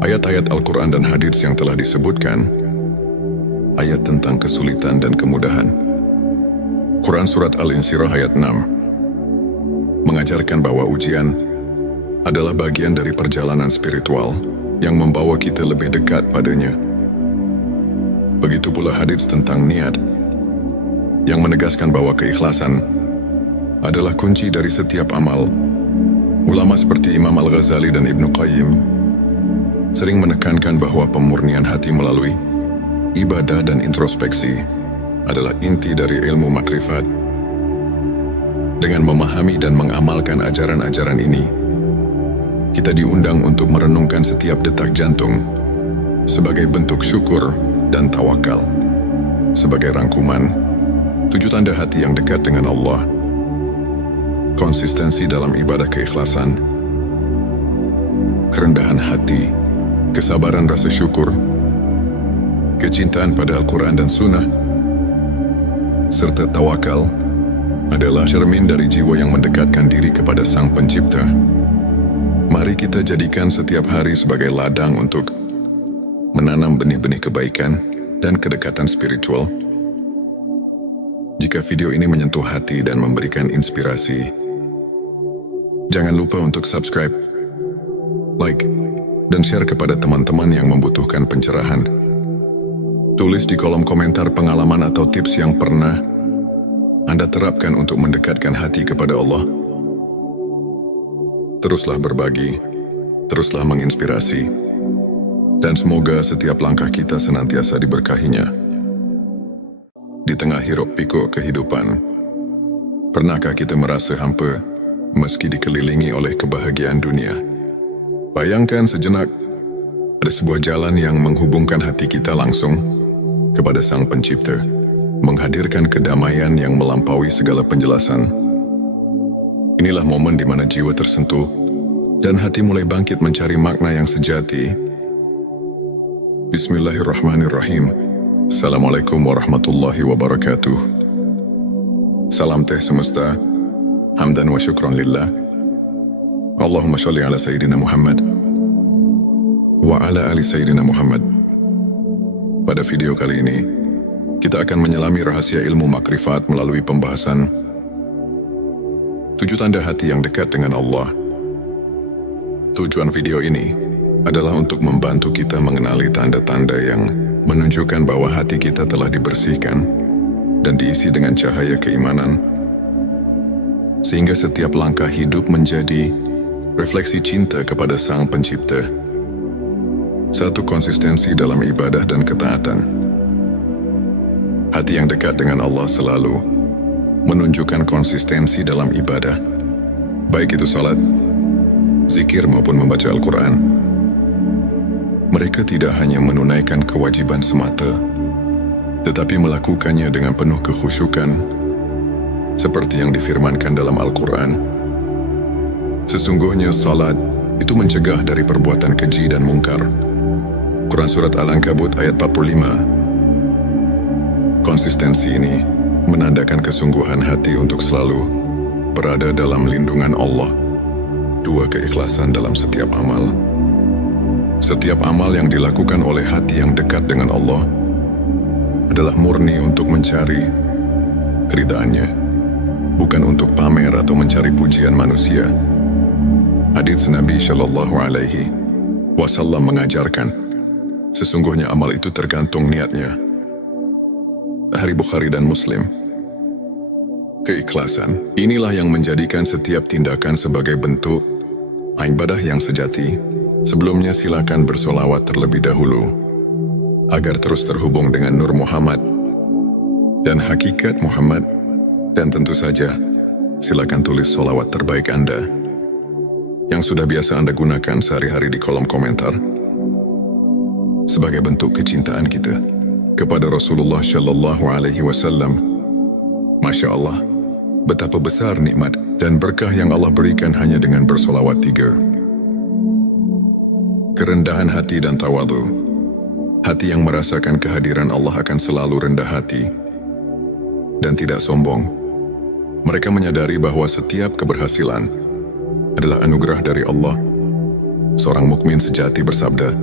ayat-ayat Al-Quran dan hadits yang telah disebutkan, ayat tentang kesulitan dan kemudahan. Quran Surat Al-Insyirah ayat 6 mengajarkan bahwa ujian adalah bagian dari perjalanan spiritual yang membawa kita lebih dekat padanya. Begitu pula hadits tentang niat yang menegaskan bahwa keikhlasan adalah kunci dari setiap amal. Ulama seperti Imam Al-Ghazali dan Ibnu Qayyim sering menekankan bahwa pemurnian hati melalui ibadah dan introspeksi adalah inti dari ilmu makrifat. Dengan memahami dan mengamalkan ajaran-ajaran ini, kita diundang untuk merenungkan setiap detak jantung sebagai bentuk syukur dan tawakal. Sebagai rangkuman, 7 tanda hati yang dekat dengan Allah: konsistensi dalam ibadah keikhlasan, kerendahan hati, kesabaran rasa syukur, kecintaan pada Al-Quran dan Sunnah, serta tawakal adalah cermin dari jiwa yang mendekatkan diri kepada Sang Pencipta. Mari kita jadikan setiap hari sebagai ladang untuk menanam benih-benih kebaikan dan kedekatan spiritual. Jika video ini menyentuh hati dan memberikan inspirasi, jangan lupa untuk subscribe, like, dan share kepada teman-teman yang membutuhkan pencerahan. Tulis di kolom komentar pengalaman atau tips yang pernah Anda terapkan untuk mendekatkan hati kepada Allah. Teruslah berbagi, teruslah menginspirasi, dan semoga setiap langkah kita senantiasa diberkahinya. Di tengah hiruk pikuk kehidupan, pernahkah kita merasa hampa meski dikelilingi oleh kebahagiaan dunia? Bayangkan sejenak, ada sebuah jalan yang menghubungkan hati kita langsung kepada Sang Pencipta, menghadirkan kedamaian yang melampaui segala penjelasan. Inilah momen di mana jiwa tersentuh dan hati mulai bangkit mencari makna yang sejati. Bismillahirrahmanirrahim. Assalamualaikum warahmatullahi wabarakatuh. Salam teh semesta, hamdan wa syukran lillah. Allahumma sholli ala Sayyidina Muhammad wa ala ali Sayyidina Muhammad. Pada video kali ini, kita akan menyelami rahasia ilmu makrifat melalui pembahasan 7 tanda hati yang dekat dengan Allah. Tujuan video ini adalah untuk membantu kita mengenali tanda-tanda yang menunjukkan bahwa hati kita telah dibersihkan dan diisi dengan cahaya keimanan, sehingga setiap langkah hidup menjadi refleksi cinta kepada Sang Pencipta. 1. Konsistensi dalam ibadah dan ketaatan. Hati yang dekat dengan Allah selalu menunjukkan konsistensi dalam ibadah, baik itu salat, zikir maupun membaca Al-Quran. Mereka tidak hanya menunaikan kewajiban semata, tetapi melakukannya dengan penuh kekhusyukan, seperti yang difirmankan dalam Al-Quran. Sesungguhnya salat itu mencegah dari perbuatan keji dan mungkar. Quran Surat Al-Ankabut ayat 45. Konsistensi ini menandakan kesungguhan hati untuk selalu berada dalam lindungan Allah. 2. Keikhlasan dalam setiap amal. Setiap amal yang dilakukan oleh hati yang dekat dengan Allah adalah murni untuk mencari keridhaannya, bukan untuk pamer atau mencari pujian manusia. Hadits Nabi Shallallahu Alaihi Wasallam mengajarkan, sesungguhnya amal itu tergantung niatnya. Hari Bukhari dan Muslim. Keikhlasan inilah yang menjadikan setiap tindakan sebagai bentuk ibadah yang sejati. Sebelumnya silakan bersolawat terlebih dahulu agar terus terhubung dengan Nur Muhammad dan hakikat Muhammad, dan tentu saja silakan tulis solawat terbaik Anda yang sudah biasa Anda gunakan sehari-hari di kolom komentar sebagai bentuk kecintaan kita kepada Rasulullah Shallallahu Alaihi Wasallam. Masya Allah, betapa besar nikmat dan berkah yang Allah berikan hanya dengan bersolawat 3. Kerendahan hati dan tawadhu. Hati yang merasakan kehadiran Allah akan selalu rendah hati dan tidak sombong. Mereka menyadari bahwa setiap keberhasilan adalah anugerah dari Allah. Seorang mukmin sejati bersabda,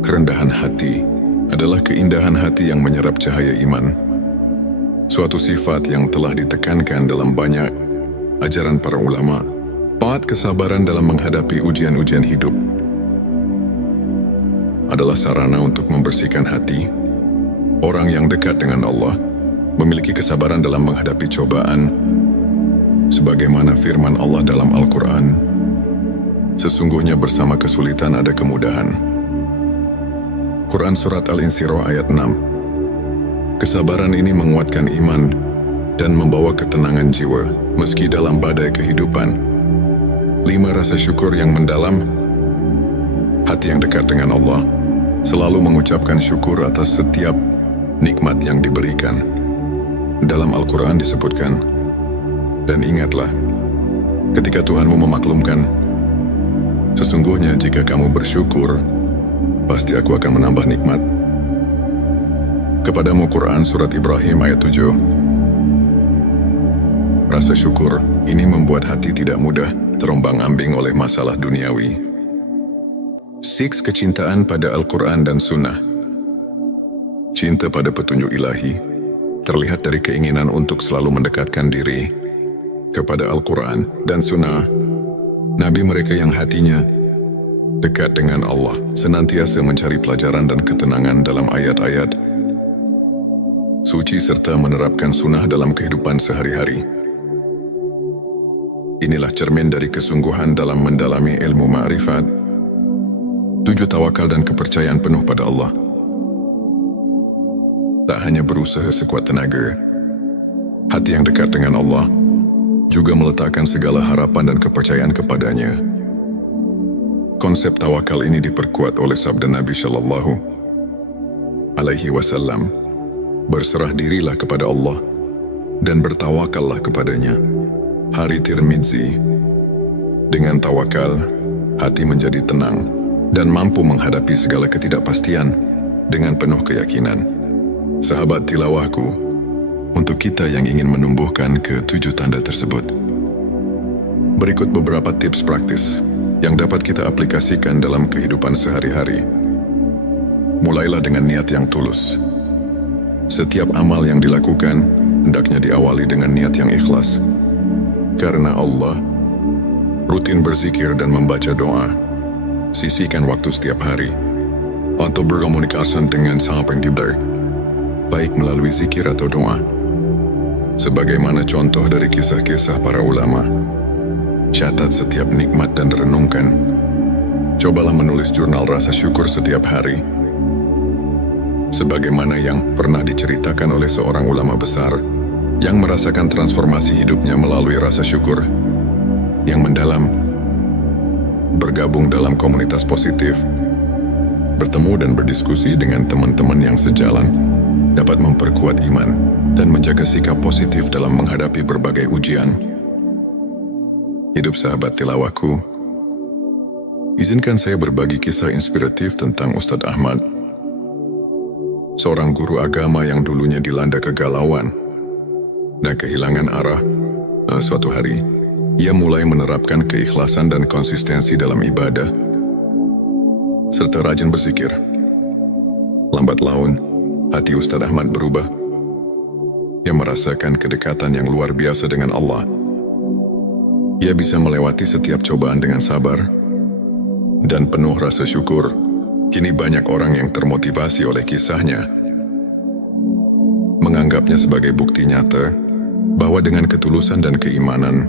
"Kerendahan hati adalah keindahan hati yang menyerap cahaya iman." Suatu sifat yang telah ditekankan dalam banyak ajaran para ulama. Paat kesabaran dalam menghadapi ujian-ujian hidup adalah sarana untuk membersihkan hati. Orang yang dekat dengan Allah memiliki kesabaran dalam menghadapi cobaan, sebagaimana firman Allah dalam Al-Quran, "Sesungguhnya bersama kesulitan ada kemudahan." Quran Surat Al-Insyirah ayat 6. Kesabaran ini menguatkan iman dan membawa ketenangan jiwa meski dalam badai kehidupan. 5. Rasa syukur yang mendalam. Hati yang dekat dengan Allah selalu mengucapkan syukur atas setiap nikmat yang diberikan. Dalam Al-Quran disebutkan, "Dan ingatlah, ketika Tuhanmu memaklumkan, sesungguhnya jika kamu bersyukur, pasti aku akan menambah nikmat kepadamu." Quran Surat Ibrahim ayat 7. Rasa syukur ini membuat hati tidak mudah terombang-ambing oleh masalah duniawi. 6. Kecintaan pada Al-Quran dan Sunnah. Cinta pada petunjuk ilahi terlihat dari keinginan untuk selalu mendekatkan diri kepada Al-Quran dan Sunnah. Nabi mereka yang hatinya dekat dengan Allah senantiasa mencari pelajaran dan ketenangan dalam ayat-ayat suci serta menerapkan sunnah dalam kehidupan sehari-hari. Inilah cermin dari kesungguhan dalam mendalami ilmu ma'rifat. 7. Tawakal dan kepercayaan penuh pada Allah. Tak hanya berusaha sekuat tenaga, hati yang dekat dengan Allah juga meletakkan segala harapan dan kepercayaan kepadanya. Konsep tawakal ini diperkuat oleh sabda Nabi Shallallahu Alaihi Wasallam, "Berserah dirilah kepada Allah dan bertawakallah kepadanya." Hari Tirmidzi. Dengan tawakal, hati menjadi tenang dan mampu menghadapi segala ketidakpastian dengan penuh keyakinan. Sahabat tilawahku, untuk kita yang ingin menumbuhkan ke-7 tanda tersebut, berikut beberapa tips praktis yang dapat kita aplikasikan dalam kehidupan sehari-hari. Mulailah dengan niat yang tulus. Setiap amal yang dilakukan hendaknya diawali dengan niat yang ikhlas. Karena Allah, rutin berzikir dan membaca doa. Sisihkan waktu setiap hari untuk berkomunikasi dengan Sang Pencipta, baik melalui zikir atau doa. Sebagaimana contoh dari kisah-kisah para ulama, catat setiap nikmat dan renungkan. Cobalah menulis jurnal rasa syukur setiap hari. Sebagaimana yang pernah diceritakan oleh seorang ulama besar yang merasakan transformasi hidupnya melalui rasa syukur yang mendalam. Bergabung dalam komunitas positif, bertemu dan berdiskusi dengan teman-teman yang sejalan dapat memperkuat iman dan menjaga sikap positif dalam menghadapi berbagai ujian. Hidup sahabat tilawahku, izinkan saya berbagi kisah inspiratif tentang Ustadz Ahmad, seorang guru agama yang dulunya dilanda kegalauan dan kehilangan arah. Suatu hari, ia mulai menerapkan keikhlasan dan konsistensi dalam ibadah, serta rajin berzikir. Lambat laun, hati Ustadz Ahmad berubah. Ia merasakan kedekatan yang luar biasa dengan Allah. Ia bisa melewati setiap cobaan dengan sabar dan penuh rasa syukur. Kini banyak orang yang termotivasi oleh kisahnya, menganggapnya sebagai bukti nyata bahwa dengan ketulusan dan keimanan,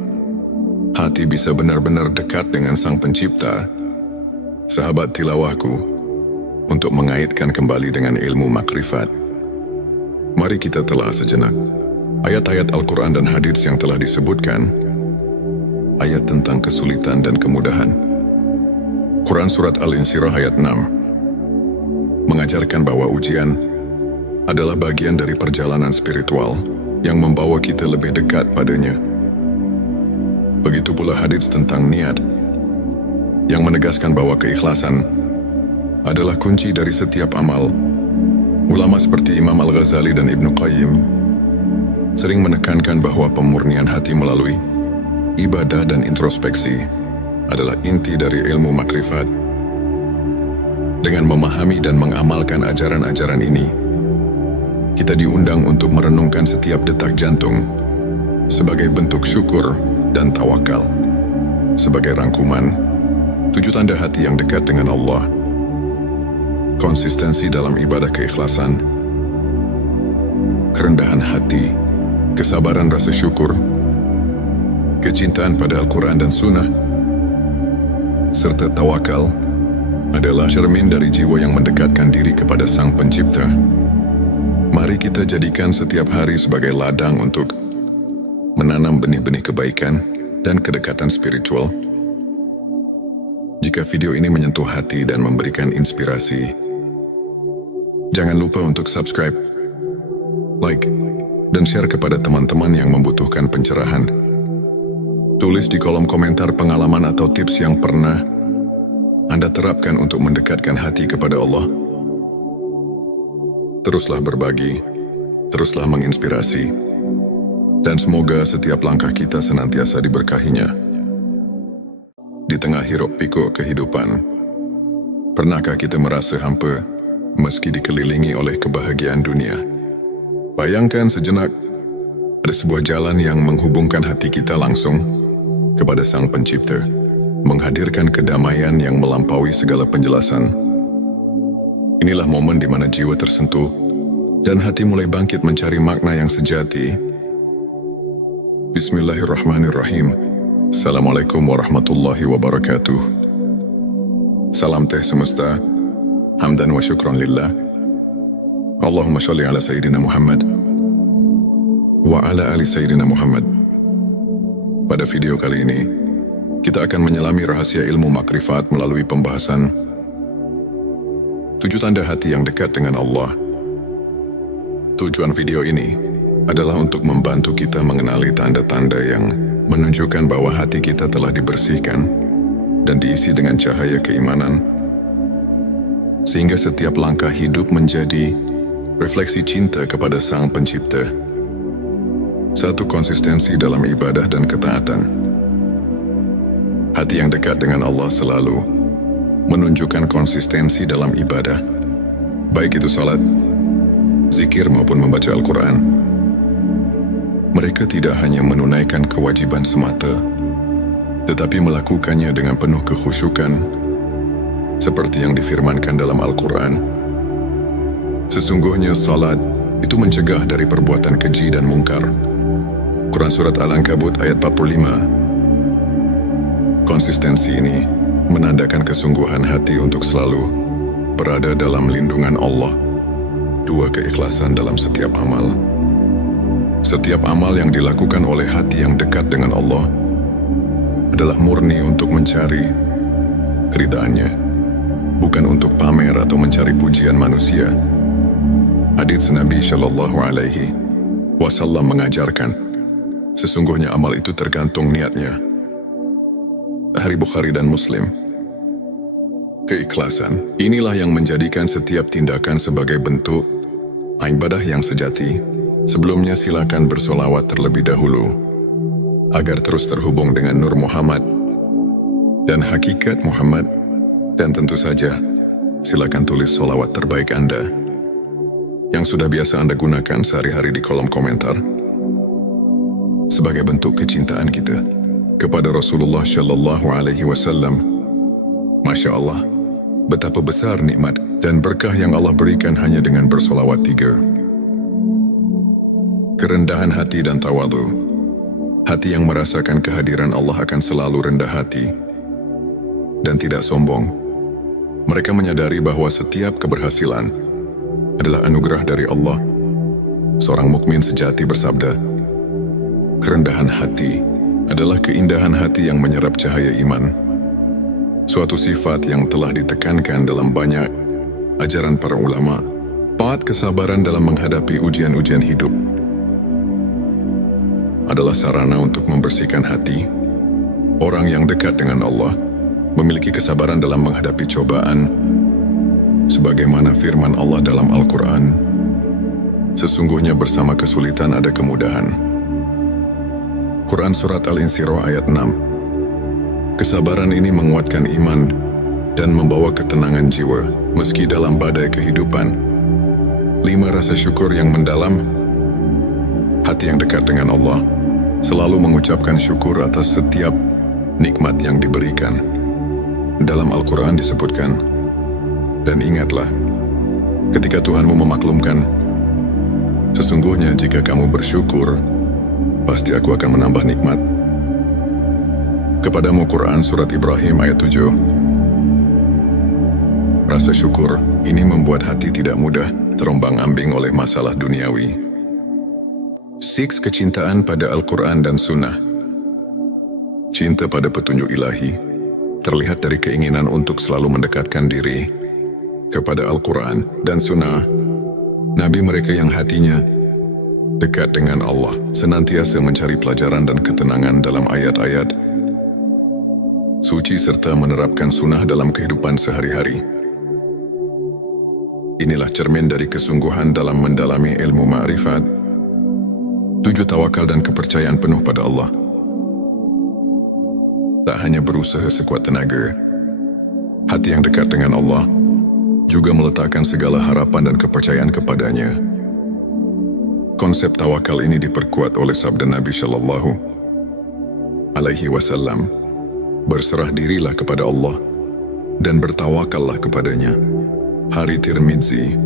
hati bisa benar-benar dekat dengan Sang Pencipta. Sahabat tilawahku, untuk mengaitkan kembali dengan ilmu makrifat, mari kita telah sejenak ayat-ayat Al-Quran dan hadits yang telah disebutkan. Ayat tentang kesulitan dan kemudahan. Quran Surat Al-Insyirah ayat 6 mengajarkan bahwa ujian adalah bagian dari perjalanan spiritual yang membawa kita lebih dekat padanya. Begitu pula hadits tentang niat yang menegaskan bahwa keikhlasan adalah kunci dari setiap amal. Ulama seperti Imam Al-Ghazali dan Ibnu Qayyim sering menekankan bahwa pemurnian hati melalui ibadah dan introspeksi adalah inti dari ilmu makrifat. Dengan memahami dan mengamalkan ajaran-ajaran ini, kita diundang untuk merenungkan setiap detak jantung sebagai bentuk syukur dan tawakal. Sebagai rangkuman, 7 tanda hati yang dekat dengan Allah: konsistensi dalam ibadah keikhlasan, kerendahan hati, kesabaran rasa syukur, kecintaan pada Al-Quran dan Sunnah, serta tawakal adalah cermin dari jiwa yang mendekatkan diri kepada Sang Pencipta. Mari kita jadikan setiap hari sebagai ladang untuk menanam benih-benih kebaikan dan kedekatan spiritual. Jika video ini menyentuh hati dan memberikan inspirasi, jangan lupa untuk subscribe, like, dan share kepada teman-teman yang membutuhkan pencerahan. Tulis di kolom komentar pengalaman atau tips yang pernah Anda terapkan untuk mendekatkan hati kepada Allah. Teruslah berbagi, teruslah menginspirasi, dan semoga setiap langkah kita senantiasa diberkahinya. Di tengah hiruk pikuk kehidupan, pernahkah kita merasa hampa meski dikelilingi oleh kebahagiaan dunia? Bayangkan sejenak, ada sebuah jalan yang menghubungkan hati kita langsung kepada Sang Pencipta, menghadirkan kedamaian yang melampaui segala penjelasan. Inilah momen di mana jiwa tersentuh dan hati mulai bangkit mencari makna yang sejati. Bismillahirrahmanirrahim. Assalamualaikum warahmatullahi wabarakatuh. Salam teh semesta, hamdan wa syukran lillah. Allahumma sholli ala Sayyidina Muhammad wa ala ali Sayyidina Muhammad. Pada video kali ini, kita akan menyelami rahasia ilmu makrifat melalui pembahasan 7 tanda hati yang dekat dengan Allah. Tujuan video ini adalah untuk membantu kita mengenali tanda-tanda yang menunjukkan bahwa hati kita telah dibersihkan dan diisi dengan cahaya keimanan, sehingga setiap langkah hidup menjadi refleksi cinta kepada Sang Pencipta. 1. Konsistensi dalam ibadah dan ketaatan. Hati yang dekat dengan Allah selalu menunjukkan konsistensi dalam ibadah, baik itu salat, zikir maupun membaca Al-Quran. Mereka tidak hanya menunaikan kewajiban semata, tetapi melakukannya dengan penuh kekhusyukan, seperti yang difirmankan dalam Al-Quran. Sesungguhnya salat itu mencegah dari perbuatan keji dan mungkar. Quran Surat Al-Ankabut ayat 45. Konsistensi ini menandakan kesungguhan hati untuk selalu berada dalam lindungan Allah. 2. Keikhlasan dalam setiap amal. Setiap amal yang dilakukan oleh hati yang dekat dengan Allah adalah murni untuk mencari keridhaannya, bukan untuk pamer atau mencari pujian manusia. Hadits Nabi Shallallahu Alaihi Wasallam mengajarkan, sesungguhnya amal itu tergantung niatnya. Hari Bukhari dan Muslim. Keikhlasan inilah yang menjadikan setiap tindakan sebagai bentuk ibadah yang sejati. Sebelumnya silakan bersolawat terlebih dahulu agar terus terhubung dengan Nur Muhammad dan hakikat Muhammad, dan tentu saja silakan tulis solawat terbaik Anda yang sudah biasa Anda gunakan sehari-hari di kolom komentar sebagai bentuk kecintaan kita kepada Rasulullah Shallallahu Alaihi Wasallam. Masya Allah, betapa besar nikmat dan berkah yang Allah berikan hanya dengan bersolawat 3. Kerendahan hati dan tawadu. Hati yang merasakan kehadiran Allah akan selalu rendah hati dan tidak sombong. Mereka menyadari bahwa setiap keberhasilan adalah anugerah dari Allah. Seorang mukmin sejati bersabda, kerendahan hati adalah keindahan hati yang menyerap cahaya iman. Suatu sifat yang telah ditekankan dalam banyak ajaran para ulama. 4. Kesabaran dalam menghadapi ujian-ujian hidup adalah sarana untuk membersihkan hati. Orang yang dekat dengan Allah memiliki kesabaran dalam menghadapi cobaan, sebagaimana firman Allah dalam Al-Quran, Sesungguhnya bersama kesulitan ada kemudahan. Quran Surat Al-Insyirah ayat 6. Kesabaran ini menguatkan iman dan membawa ketenangan jiwa, meski dalam badai kehidupan. 5. Rasa syukur yang mendalam. Hati yang dekat dengan Allah selalu mengucapkan syukur atas setiap nikmat yang diberikan. Dalam Al-Quran disebutkan, dan ingatlah, ketika Tuhanmu memaklumkan, sesungguhnya jika kamu bersyukur, pasti aku akan menambah nikmat. Kepadamu Quran Surat Ibrahim ayat 7. Rasa syukur ini membuat hati tidak mudah terombang-ambing oleh masalah duniawi. 6. Kecintaan pada Al-Quran dan Sunnah. Cinta pada petunjuk ilahi terlihat dari keinginan untuk selalu mendekatkan diri kepada Al-Quran dan Sunnah. Nabi mereka yang hatinya dekat dengan Allah senantiasa mencari pelajaran dan ketenangan dalam ayat-ayat suci serta menerapkan sunnah dalam kehidupan sehari-hari. Inilah cermin dari kesungguhan dalam mendalami ilmu ma'rifat. 7. Tawakal dan kepercayaan penuh pada Allah. Tak hanya berusaha sekuat tenaga, hati yang dekat dengan Allah juga meletakkan segala harapan dan kepercayaan kepadanya. Konsep tawakal ini diperkuat oleh sabda Nabi Shallallahu Alaihi Wasallam, berserah dirilah kepada Allah dan bertawakallah kepadanya. Hari Tirmidzi